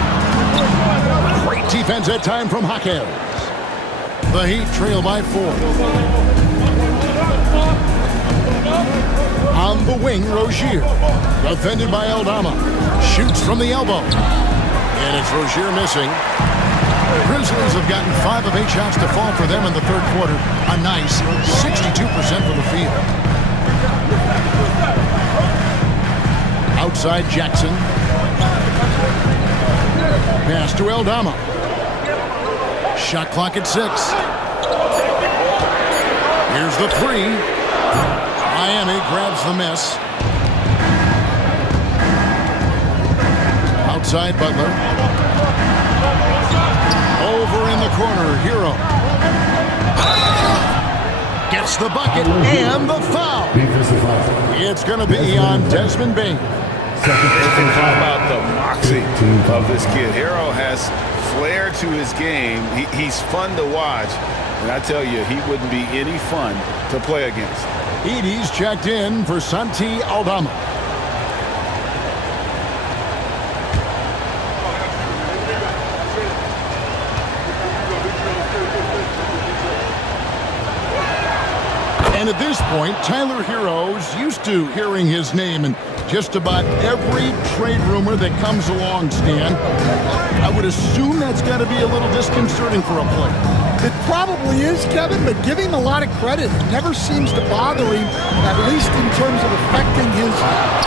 Great defense that time from Hawkins. The Heat trail by 4. On the wing, Rozier. Defended by Aldama. Shoots from the elbow. And it's Rozier missing. Grizzlies have gotten 5 of 8 shots to fall for them in the third quarter. A nice 62% from the field. Outside Jackson. Pass to Aldama. Shot clock at 6. Here's the 3. Miami grabs the miss. Outside Butler. Over in the corner, Hero. Gets the bucket and the foul. It's going to be on Desmond Bane. How about the moxie of this kid? Hero has flair to his game. He's fun to watch. And I tell you, he wouldn't be any fun to play against. Edey's checked in for Santi Aldama. And at this point, Tyler Hero's used to hearing his name in just about every trade rumor that comes along, Stan. I would assume that's got to be a little disconcerting for a player. It probably is, Kevin, but give him a lot of credit. It never seems to bother him, at least in terms of affecting his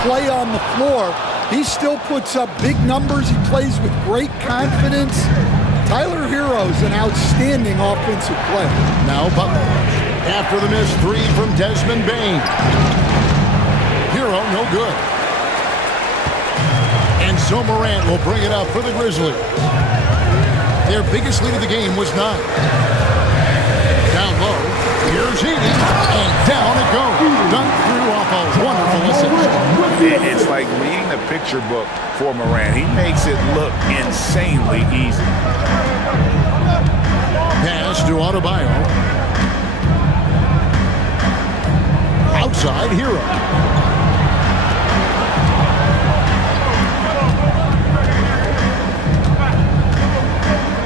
play on the floor. He still puts up big numbers. He plays with great confidence. Tyler Hero's an outstanding offensive player. Now Butler. After the missed 3 from Desmond Bane. Hero, no good. And so Morant will bring it up for the Grizzlies. Their biggest lead of the game was 9. Down low, here's Edey, and down it goes. Dunk through off a wonderful assist. It's like reading the picture book for Morant. He makes it look insanely easy. Pass to Adebayo. Outside Hero.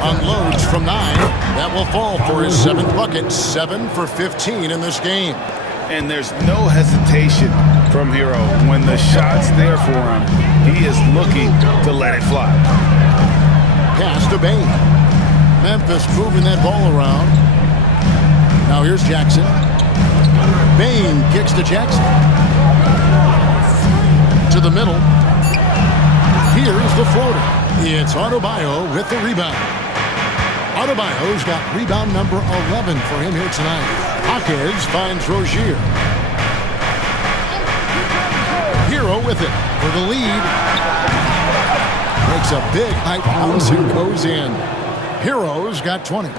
Unloads from 9. That will fall for his 7th bucket. 7 for 15 in this game. And there's no hesitation from Hero. When the shot's there for him, he is looking to let it fly. Pass to Bain. Memphis moving that ball around. Now here's Jackson. Bain kicks to Jackson. To the middle. Here's the floater. It's Adebayo with the rebound. Adebayo's got rebound number 11 for him here tonight. Hawkins finds Rozier. Hero with it for the lead. Makes a big high bounce and goes in. Hero's got 20.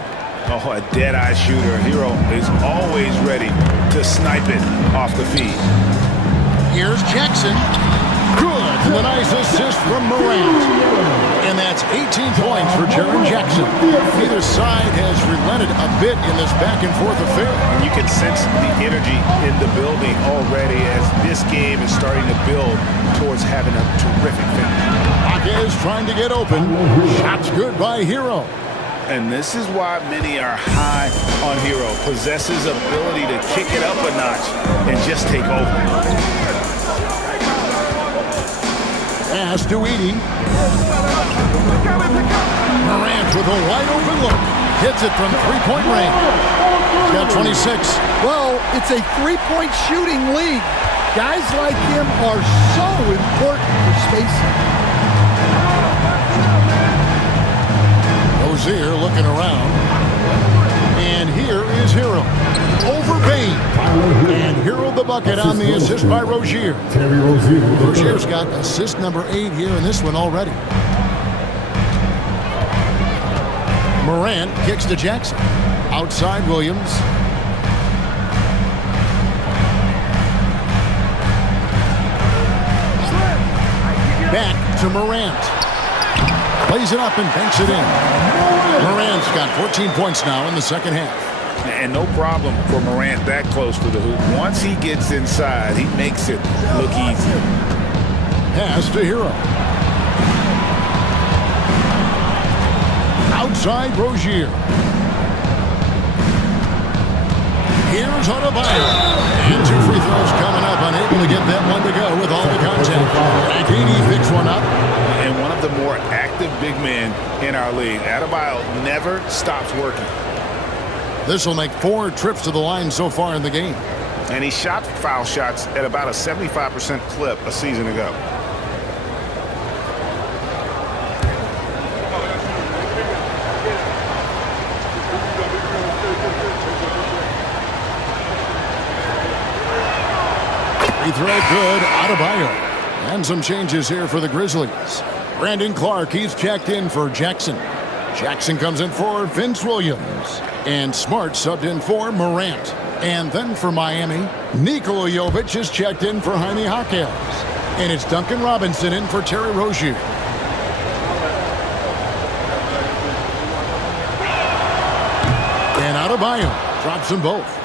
Oh, a dead-eye shooter. Hero is always ready to snipe it off the feed. Here's Jackson. Good. And a nice assist from Morant. And that's 18 points for Jaren Jackson. Neither side has relented a bit in this back-and-forth affair. You can sense the energy in the building already as this game is starting to build towards having a terrific finish. Hawkins trying to get open. Shot's good by Hero. And this is why many are high on Hero. Possesses ability to kick it up a notch and just take over. Pass to Edey. Morant with a wide open look. Hits it from three-point range. He's got 26. Well, it's a three-point shooting league. Guys like him are so important for spacing. Rozier looking around. And here is Hero. Over Bain. And Hero the bucket on the assist by Rozier. Rozier's got assist number 8 here in this one already. Morant kicks to Jackson. Outside Williams. Back to Morant. Plays it up and banks it in. Morant's got 14 points now in the second half. And no problem for Morant that close to the hoop. Once he gets inside, he makes it look easy. Pass to Hero. Outside Rozier. Here's Adebayo. And 2 free throws coming up. Unable to get that one to go with all the contact. Agnew picks one up. And one of the more active big men in our league. Adebayo never stops working. This will make 4 trips to the line so far in the game. And he shot foul shots at about a 75% clip a season ago. Free throw good, Adebayo. And some changes here for the Grizzlies. Brandon Clark, he's checked in for Jackson. Jackson comes in for Vince Williams. And Smart subbed in for Morant. And then for Miami, Nikola Jovic is checked in for Jaime Hawkins. And it's Duncan Robinson in for Terry Rozier. And Adebayo drops them both.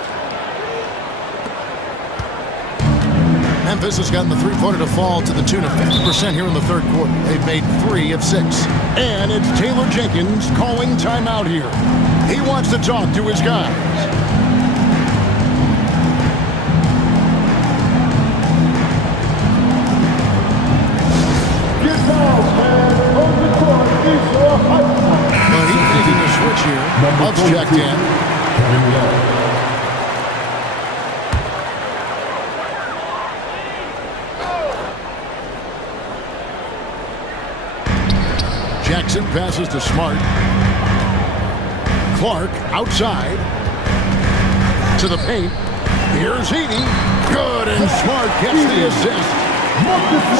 Memphis has gotten the three-pointer to fall to the tune of 50% here in the third quarter. They've made 3 of 6. And it's Taylor Jenkins calling timeout here. He wants to talk to his guys. But he's making a switch here. Bucks checked in. Jackson passes to Smart. Clark outside. To the paint. Here's Edey. Good, and Smart gets the assist.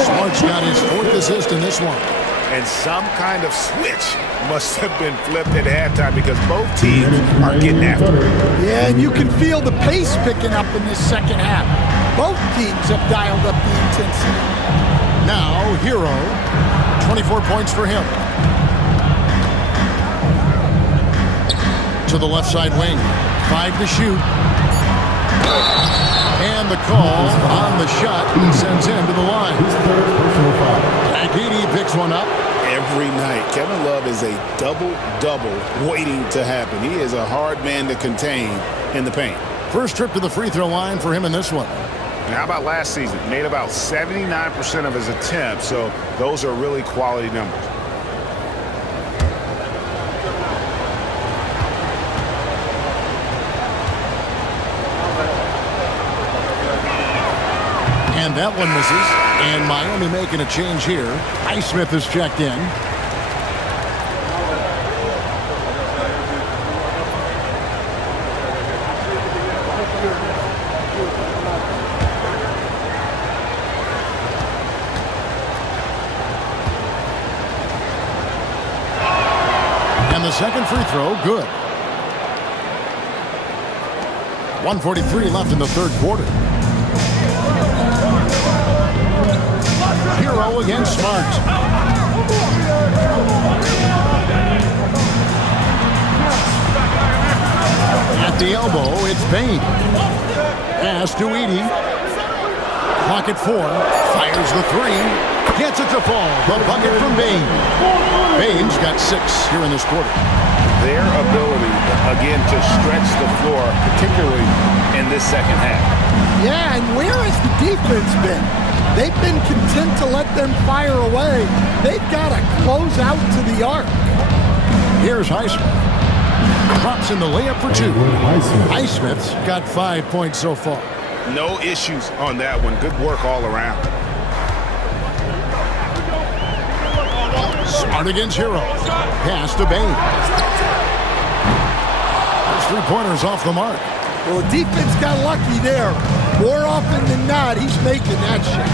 Smart's got his 4th assist in this one. And some kind of switch must have been flipped at halftime because both teams are getting after it. Yeah, and you can feel the pace picking up in this second half. Both teams have dialed up the intensity. Now, Hero. 24 points for him. To the left side wing. 5 to shoot. And the call on the shot sends him to the line. Agnew picks one up. Every night, Kevin Love is a double-double waiting to happen. He is a hard man to contain in the paint. First trip to the free throw line for him in this one. And how about last season? Made about 79% of his attempts, so those are really quality numbers. And that one misses. And Miami making a change here. Highsmith is checked in. And the second free throw, good. 1:43 left in the third quarter. Hero against Smart. At the elbow, it's Bain. Pass to Edey. Clock at 4. Fires the 3. Gets it to fall. The bucket from Bain. Bain's got 6 here in this quarter. Their ability, again, to stretch the floor, particularly in this second half. Yeah, and where has the defense been? They've been content to let them fire away. They've got to close out to the arc. Here's Highsmith. Drops in the layup for 2. Highsmith's got 5 points so far. No issues on that one. Good work all around. Smart against Hero. Pass to Bain. Those 3-pointers off the mark. Well, the defense got lucky there. More often than not, he's making that shot.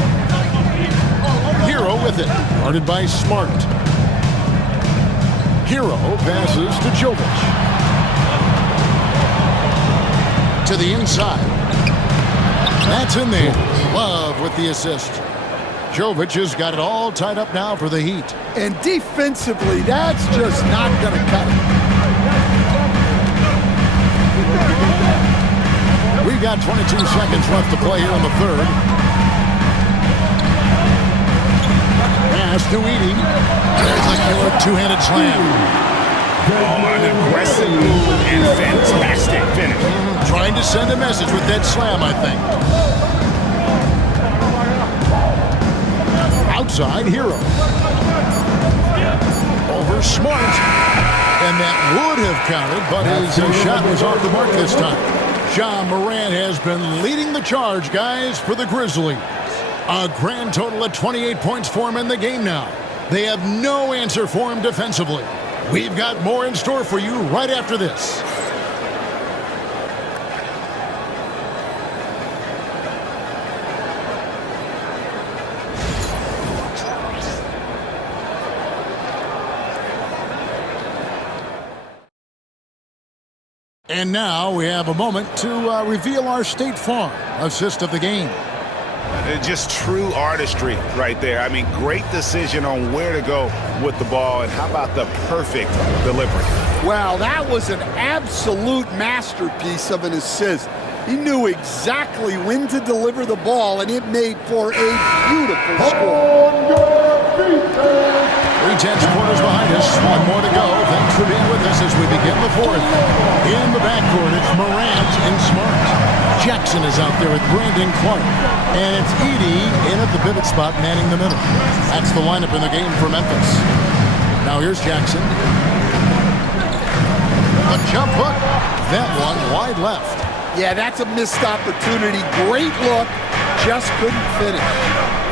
Hero with it. Guarded by Smart. Hero passes to Jovic. To the inside. That's in there. Love with the assist. Jovic has got it all tied up now for the Heat. And defensively, that's just not going to cut it. We've got 22 seconds left to play here in the third. Pass to Edey. There's a killer two-handed slam. Oh, an aggressive move and fantastic finish. Trying to send a message with that slam, I think. Outside, Hero. Over Smart. And that would have counted, but his shot was off the mark this time. Ja Morant has been leading the charge, guys, for the Grizzlies. A grand total of 28 points for him in the game now. They have no answer for him defensively. We've got more in store for you right after this. And now we have a moment to reveal our State Farm assist of the game. Just true artistry right there. I mean, great decision on where to go with the ball, and how about the perfect delivery? Wow, that was an absolute masterpiece of an assist. He knew exactly when to deliver the ball, and it made for a beautiful score. 3:10 quarters behind us. One more to go. Thanks for being with us as we begin the fourth. In the backcourt, it's Morant and Smart. Jackson is out there with Brandon Clark. And it's Edey in at the pivot spot, manning the middle. That's the lineup in the game for Memphis. Now here's Jackson. A jump hook. That one wide left. Yeah, that's a missed opportunity. Great look. Just couldn't finish.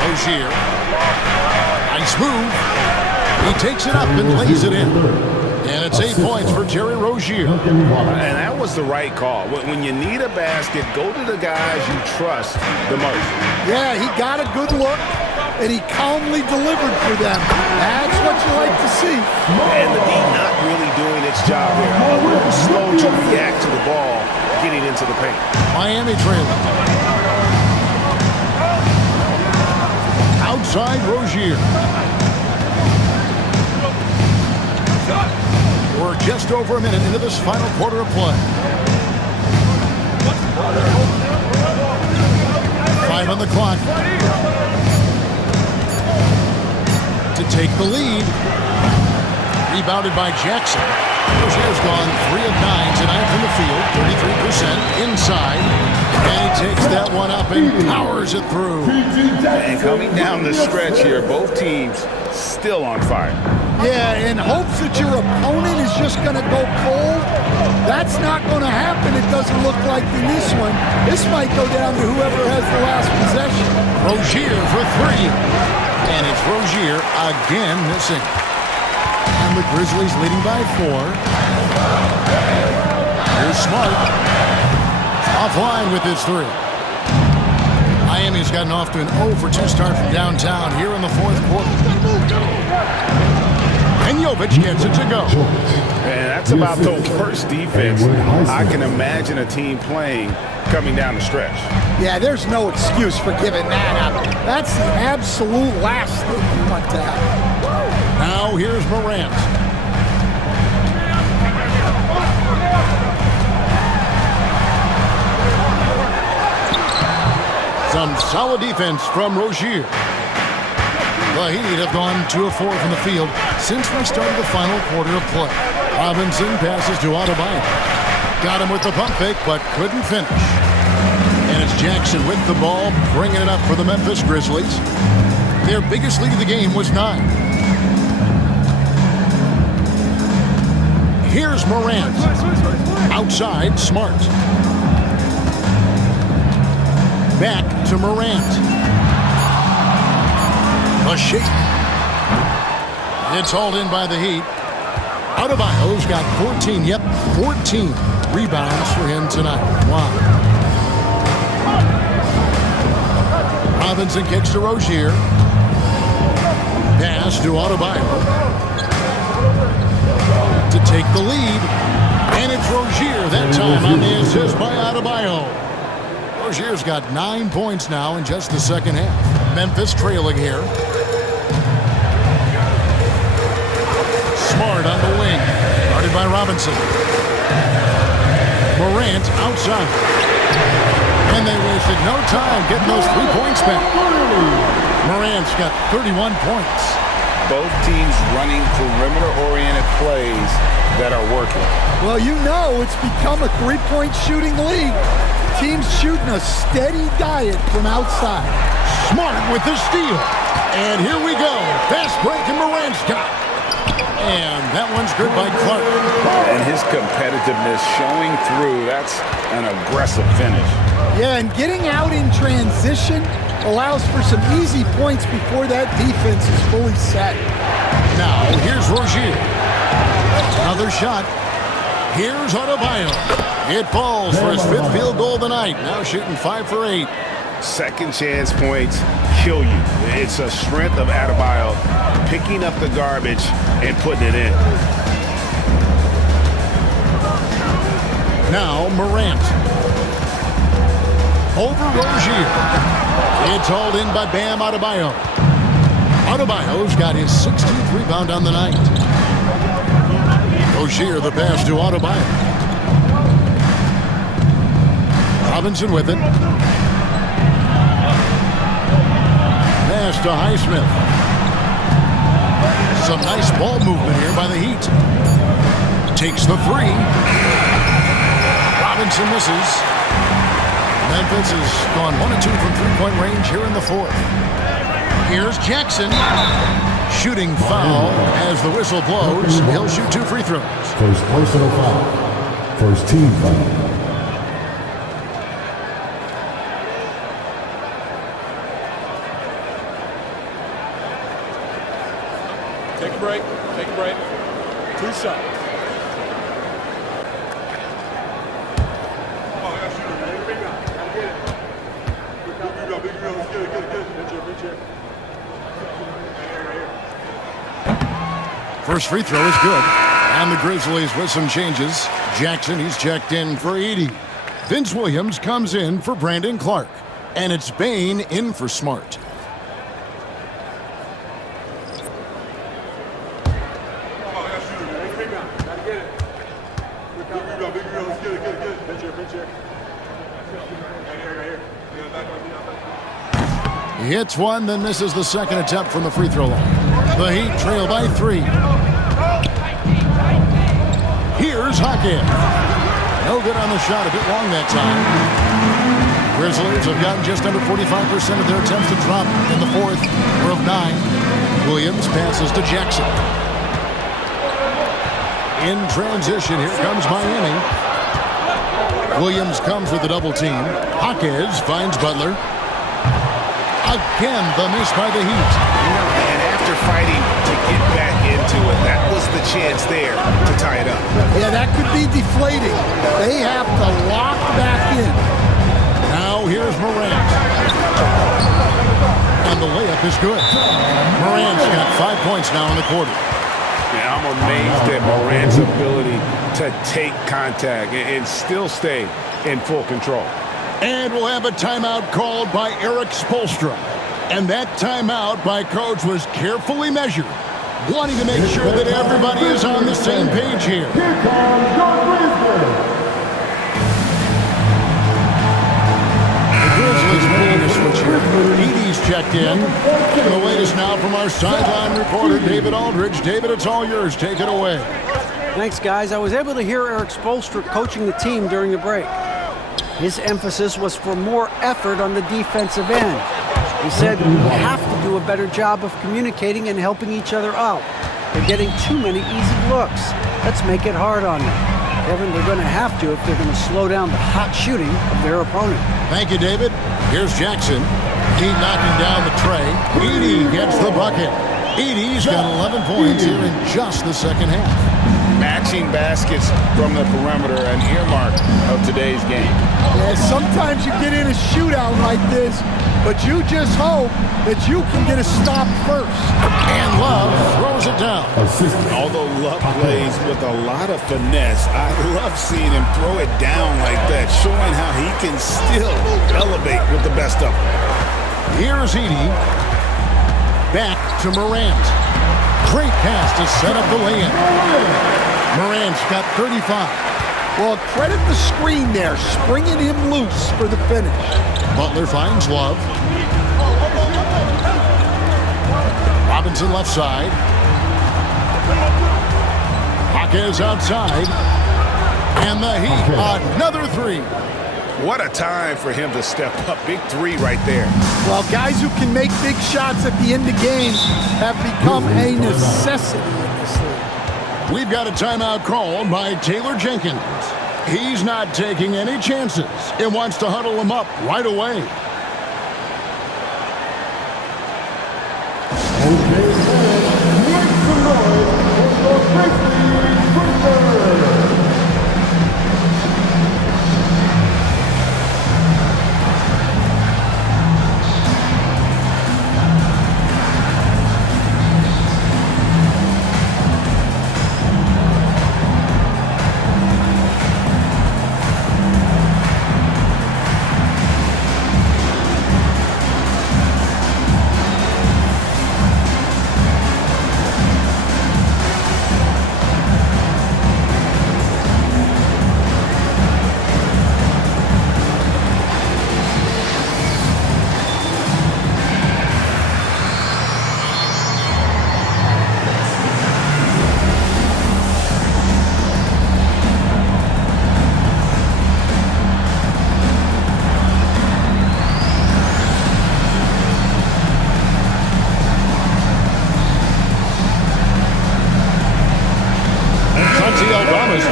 Rozier. Nice move. He takes it up and lays it in. And it's 8 points for Terry Rozier. And that was the right call. When you need a basket, go to the guys you trust the most. Yeah, he got a good look, and he calmly delivered for them. That's what you like to see. And the D not really doing its job here. A little slow to react to the ball getting into the paint. Miami trailing. Outside Rozier. We're just over a minute into this final quarter of play. 5 on the clock. To take the lead. Rebounded by Jackson. Rozier's gone 3 of 9 tonight from the field, 33% inside. And he takes that that one up and powers it through. And coming down the stretch here, both teams still on fire. Yeah, in hopes that your opponent is just going to go cold, that's not going to happen. It doesn't look like in this one. This might go down to whoever has the last possession. Rozier for three. And it's Rozier again missing. And the Grizzlies leading by 4. Here's Smart. Offline with his 3. Miami's gotten off to an 0-for-2 start from downtown here in the fourth quarter. And Jovic gets it to go. And that's about the worst defense I can imagine a team playing coming down the stretch. Yeah, there's no excuse for giving that up. That's the absolute last thing you want to happen. Now here's Morant. Some solid defense from Rozier. The Heat have gone 2 of 4 from the field since we started the final quarter of play. Robinson passes to Adebayo. Got him with the pump fake, but couldn't finish. And it's Jackson with the ball, bringing it up for the Memphis Grizzlies. Their biggest lead of the game was 9. Here's Morant. Outside, Smart. Back to Morant. A shake. It's hauled in by the Heat. Adebayo's got 14. Yep, 14 rebounds for him tonight. Wow. Robinson kicks to Rozier. Pass to Adebayo. To take the lead. And it's Rozier that time on the assist by Adebayo. Rozier's got 9 points now in just the second half. Memphis trailing here. Smart on the wing. Guarded by Robinson. Morant outside. And they wasted no time getting those 3 points back. Morant's got 31 points. Both teams running perimeter-oriented plays that are working. Well, you know it's become a three-point shooting league. Teams shooting a steady diet from outside. Smart with the steal. And here we go. Fast break and Morant's got it. And that one's good by Clark. And his competitiveness showing through. That's an aggressive finish. Yeah, and getting out in transition allows for some easy points before that defense is fully set. Now, here's Rozier. Another shot. Here's Adebayo. It falls for his 5th field goal of the night. Now shooting 5 for 8. Second chance points kill you. It's a strength of Adebayo picking up the garbage and putting it in. Now Morant. Over Rozier. It's hauled in by Bam Adebayo. Adebayo's got his 16th rebound on the night. Rozier the pass to Adebayo. Robinson with it. Pass to Highsmith. Some nice ball movement here by the Heat. Takes the 3. Robinson misses. Memphis has gone 1 of 2 from 3-point range here in the 4th. Here's Jackson. Shooting foul as the whistle blows. He'll shoot 2 free throws. First personal foul. First team foul. Take a break. Take a break. 2 shots. First free throw is good. And the Grizzlies with some changes. Jackson, he's checked in for Edey. Vince Williams comes in for Brandon Clark. And it's Bane in for Smart. He hits one, then misses the second attempt from the free throw line. The Heat trail by 3. Here's Hackett. No good on the shot, a bit long that time. Grizzlies have gotten just under 45% of their attempts to drop in the fourth. We're of 9. Williams passes to Jackson. In transition, here comes Miami. Williams comes with a double team. Jaquez finds Butler. Again, the miss by the Heat. And after fighting to get back into it, that was the chance there to tie it up. Yeah, that could be deflating. They have to lock back in. Now here's Morant. And the layup is good. Morant's got 5 points now in the quarter. Yeah, I'm amazed at Morant's ability to take contact and still stay in full control. And we'll have a timeout called by Eric Spoelstra. And that timeout by Coach was carefully measured, wanting to make sure that everybody is on the same page here. The Grizzlies pulling a switch here. Edie's checked in. And the latest now from our sideline reporter, David Aldridge. David, it's all yours. Take it away. Thanks, guys. I was able to hear Eric Spoelstra coaching the team during the break. His emphasis was for more effort on the defensive end. He said we have to do a better job of communicating and helping each other out. They're getting too many easy looks. Let's make it hard on them. Kevin, they're going to have to if they're going to slow down the hot shooting of their opponent. Thank you, David. Here's Jackson. He knocking down the tray. Edie gets the bucket. Edie's got 11 points here in just the second half. Matching baskets from the perimeter, an earmark of today's game. Yeah, sometimes you get in a shootout like this, but you just hope that you can get a stop first. And Love throws it down. Although Love plays with a lot of finesse, I love seeing him throw it down like that, showing how he can still elevate with the best of them. Here's Edie. Back to Morant. Great pass to set up the lay-in. Morant's got 35. Well, credit the screen there, springing him loose for the finish. Butler finds Love. Robinson left side. Jaquez outside. And the Heat, another three. What a time for him to step up. Big three right there. Well, guys who can make big shots at the end of games have become a necessity in this league. We've got a timeout called by Taylor Jenkins. He's not taking any chances and wants to huddle him up right away.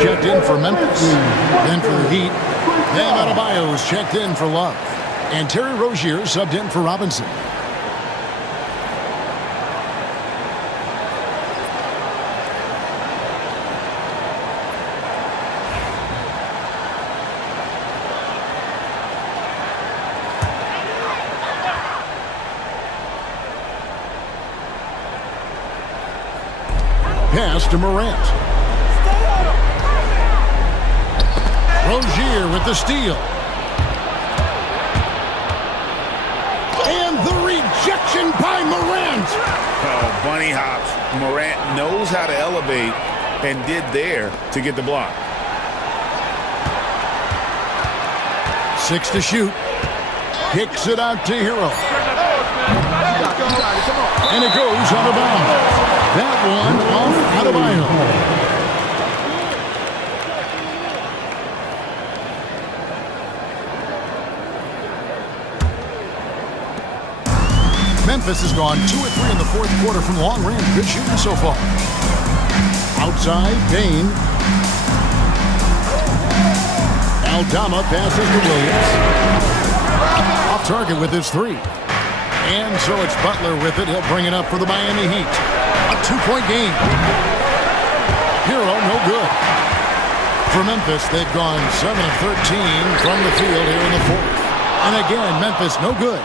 Checked in for Memphis, then for the Heat. Then Adebayo's checked in for Love. And Terry Rozier subbed in for Robinson. Pass to Morant. Rozier with the steal. And the rejection by Morant. Oh, bunny hops. Morant knows how to elevate and did there to get the block. 6 to shoot. Kicks it out to Hero. And it goes out of bounds. That one off Adebayo. Memphis has gone 2 of 3 in the fourth quarter from long range. Good shooting so far. Outside, Bain. Aldama passes to Williams. Off target with his 3. And so it's Butler with it. He'll bring it up for the Miami Heat. A 2-point game. Hero, no good. For Memphis, they've gone 7 of 13 from the field here in the fourth. And again, Memphis, no good.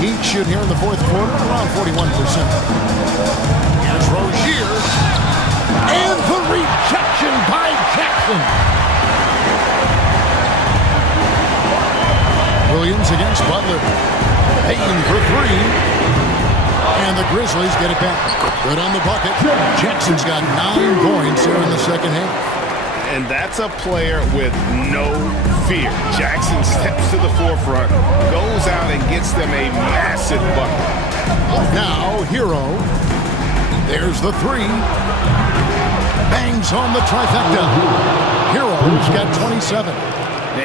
Heat shoot here in the fourth quarter, around 41%. Here's Rozier. And the rejection by Jackson. Williams against Butler. Payton for 3. And the Grizzlies get it back. Good on the bucket. Jackson's got 9 points here in the second half. And that's a player with no fear. Jackson steps to the forefront, goes out and gets them a massive bucket. Now, Hero. There's the 3. Bangs on the trifecta. Hero's got 27.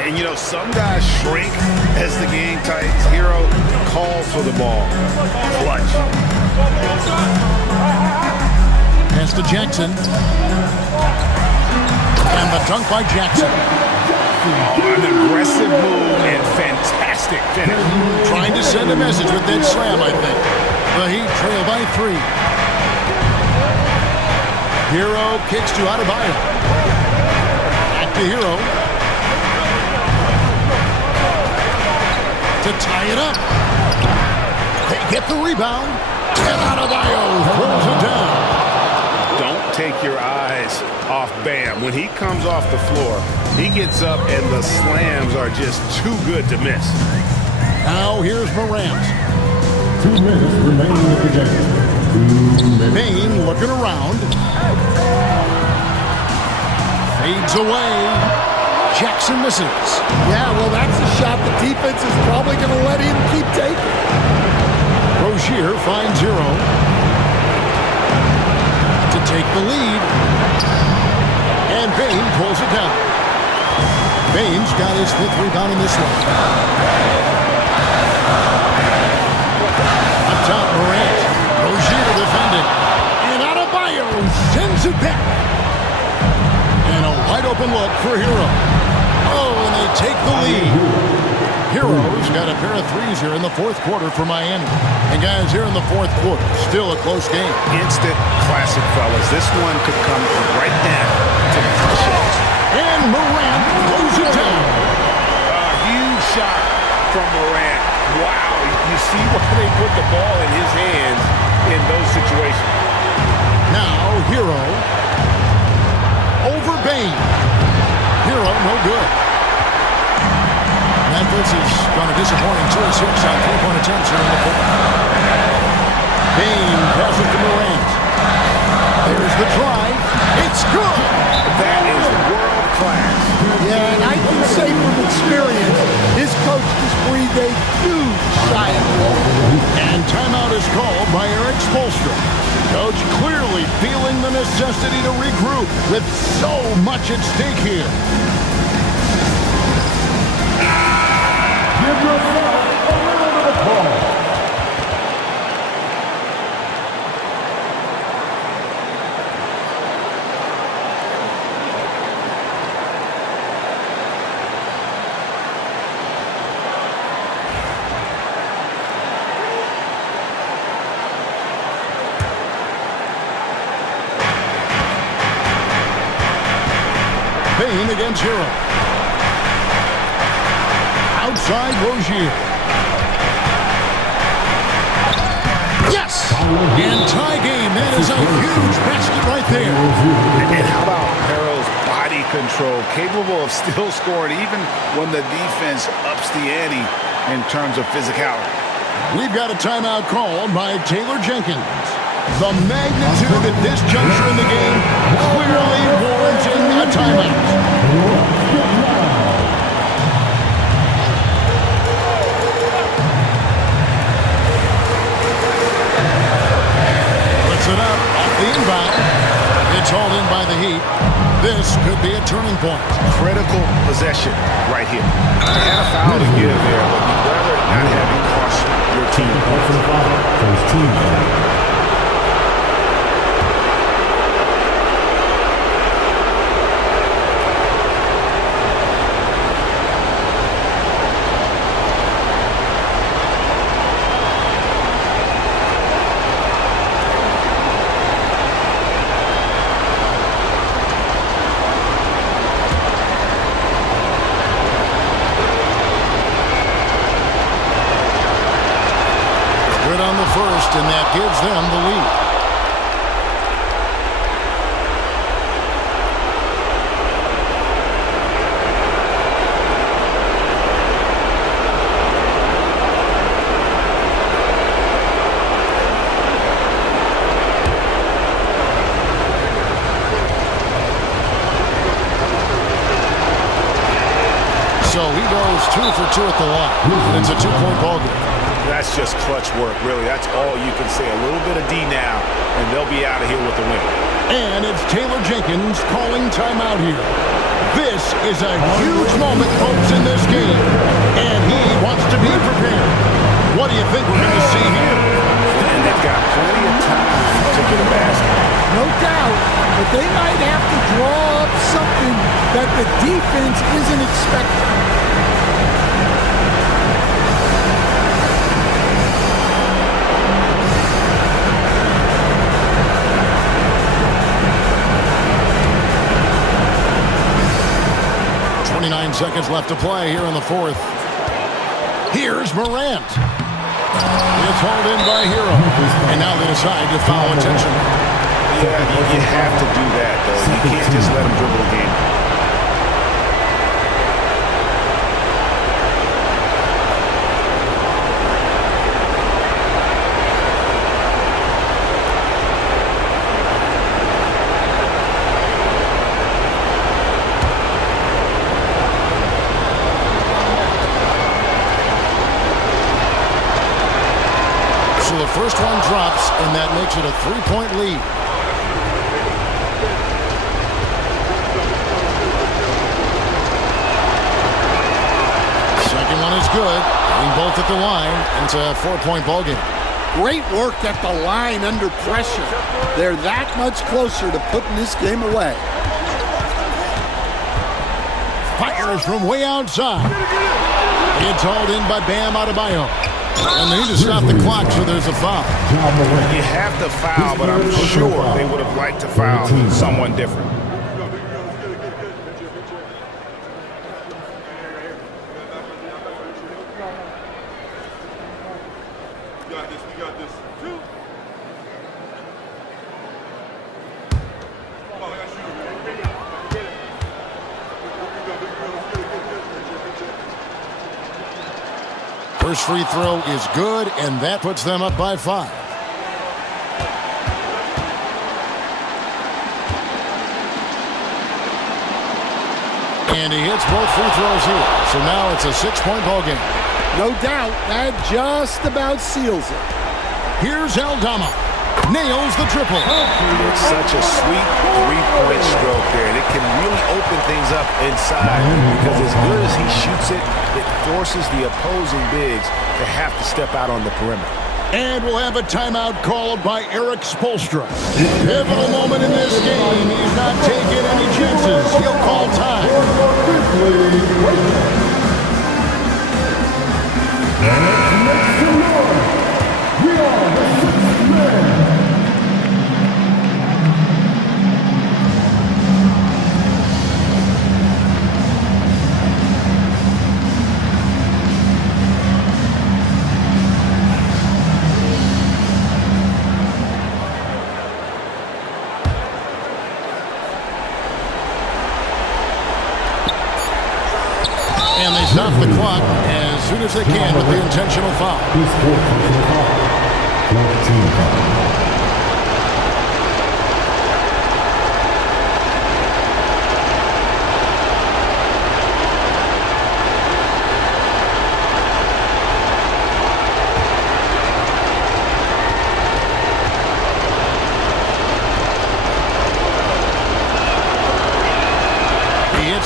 And, you know, some guys shrink as the game tightens. Hero calls for the ball. Clutch. Pass to Jackson. And the dunk by Jackson. Oh, an aggressive move and fantastic finish. Trying to send a message with that slam, I think. The Heat trail by 3. Hero kicks to Adebayo. Back to Hero. To tie it up. They get the rebound. And Adebayo throws it down. Don't take your eyes off Bam. When he comes off the floor, he gets up and the slams are just too good to miss. Now here's Morant. 2 minutes remaining in the game. Bain looking around. Fades away. Jackson misses. Yeah, well, that's a shot the defense is probably going to let him keep taking. Rozier finds Hero to take the lead. And Bain pulls it down. Bain's got his 5th rebound in this one. Up top, Morant. Rozier defending. And Adebayo sends it back. And a wide open look for Hero. Oh, and they take the lead. Hero's got a pair of 3s here in the fourth quarter for Miami. And guys, here in the fourth quarter, still a close game. Instant classic, fellas. This one could come right down to the touchdowns. And Morant throws it down. A huge shot from Morant. Wow, you see why they put the ball in his hands in those situations. Now, Hero over Bain. Hero, no good. Memphis has gone a disappointing 2 of 6 on 3-point attempts here in the fourth. Bain passes to Morant. There's the drive. It's good. That is world class. Yeah, and I can say from experience, his coach just breathed a huge sigh of relief. And timeout is called by Eric Spoelstra. Coach clearly feeling the necessity to regroup with so much at stake here. Give yourself a round of applause. Bain against Hero. Outside Rozier. Yes! And tie game. That is a huge basket right there. And how about Harrell's body control, capable of still scoring even when the defense ups the ante in terms of physicality. We've got a timeout called by Taylor Jenkins. The magnitude at this juncture in the game clearly warranting a timeout. Puts it up off the inbound. It's hauled in by the Heat. This could be a turning point. Critical possession right here. Had a foul to give there, but you'd rather not have it cost your team. team foul. First, and that gives them the lead. So he goes 2 for 2 at the line. It's a 2-point ball game. That's just clutch work, really. That's all you can say. A little bit of D now, and they'll be out of here with the win. And it's Taylor Jenkins calling timeout here. This is a huge moment, folks, in this game. And he wants to be prepared. What do you think we're going to see here? And they've got plenty of time to get a basket. No doubt, but they might have to draw up something that the defense isn't expecting. 29 seconds left to play here in the fourth. Here's Morant. It's hauled in by Hero. And now they decide to foul intentionally. Yeah, you have to do that, though. You can't just let them dribble the game. First one drops, and that makes it a 3-point lead. Second one is good. Hitting both at the line, and it's a 4-point ball game. Great work at the line under pressure. They're that much closer to putting this game away. Fires from way outside. It's hauled in by Bam Adebayo. And they need to stop the clock, so there's a foul. You have to foul, but I'm sure they would have liked to foul someone different. We got this. First free throw is good, and that puts them up by 5. And he hits both free throws here. So now it's a 6-point ball game. No doubt, that just about seals it. Here's Aldama. Nails the triple. It's such a sweet 3-point stroke there, and it can really open things up inside because as good as he shoots it, it forces the opposing bigs to have to step out on the perimeter. And we'll have a timeout called by Eric Spoelstra. Pivotal moment in this game. He's not taking any chances. He'll call time. And they stop the clock as soon as they can with the intentional foul.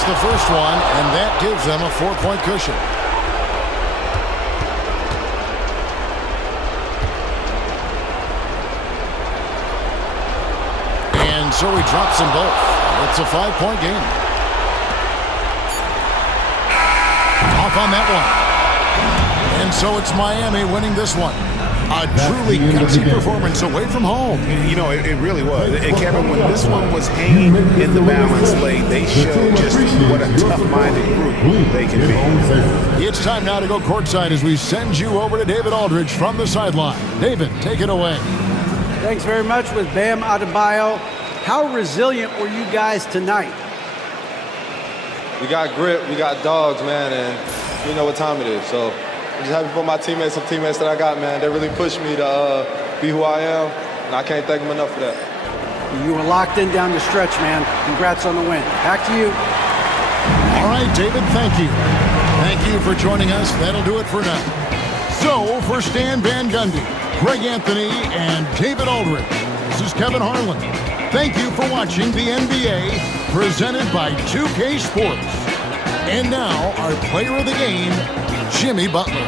The first one, and that gives them a 4-point cushion. so he drops them both. It's a 5-point game. Off on that one. And so it's Miami winning this one. A truly gutsy performance away from home. You know, it really was. And Kevin, when this one was hanging in the balance late, they showed just what a tough-minded group they can be. It's time now to go courtside as we send you over to David Aldridge from the sideline. David, take it away. Thanks very much with Bam Adebayo. How resilient were you guys tonight? We got grit, we got dogs, man, and we know what time it is. So I'm just happy for my teammates, some teammates that I got, man. They really pushed me to be who I am, and I can't thank them enough for that. You were locked in down the stretch, man. Congrats on the win. Back to you. All right, David, thank you. Thank you for joining us. That'll do it for now. So, for Stan Van Gundy, Greg Anthony, and David Aldridge, this is Kevin Harlan. Thank you for watching the NBA, presented by 2K Sports. And now, our player of the game, Jimmy Butler.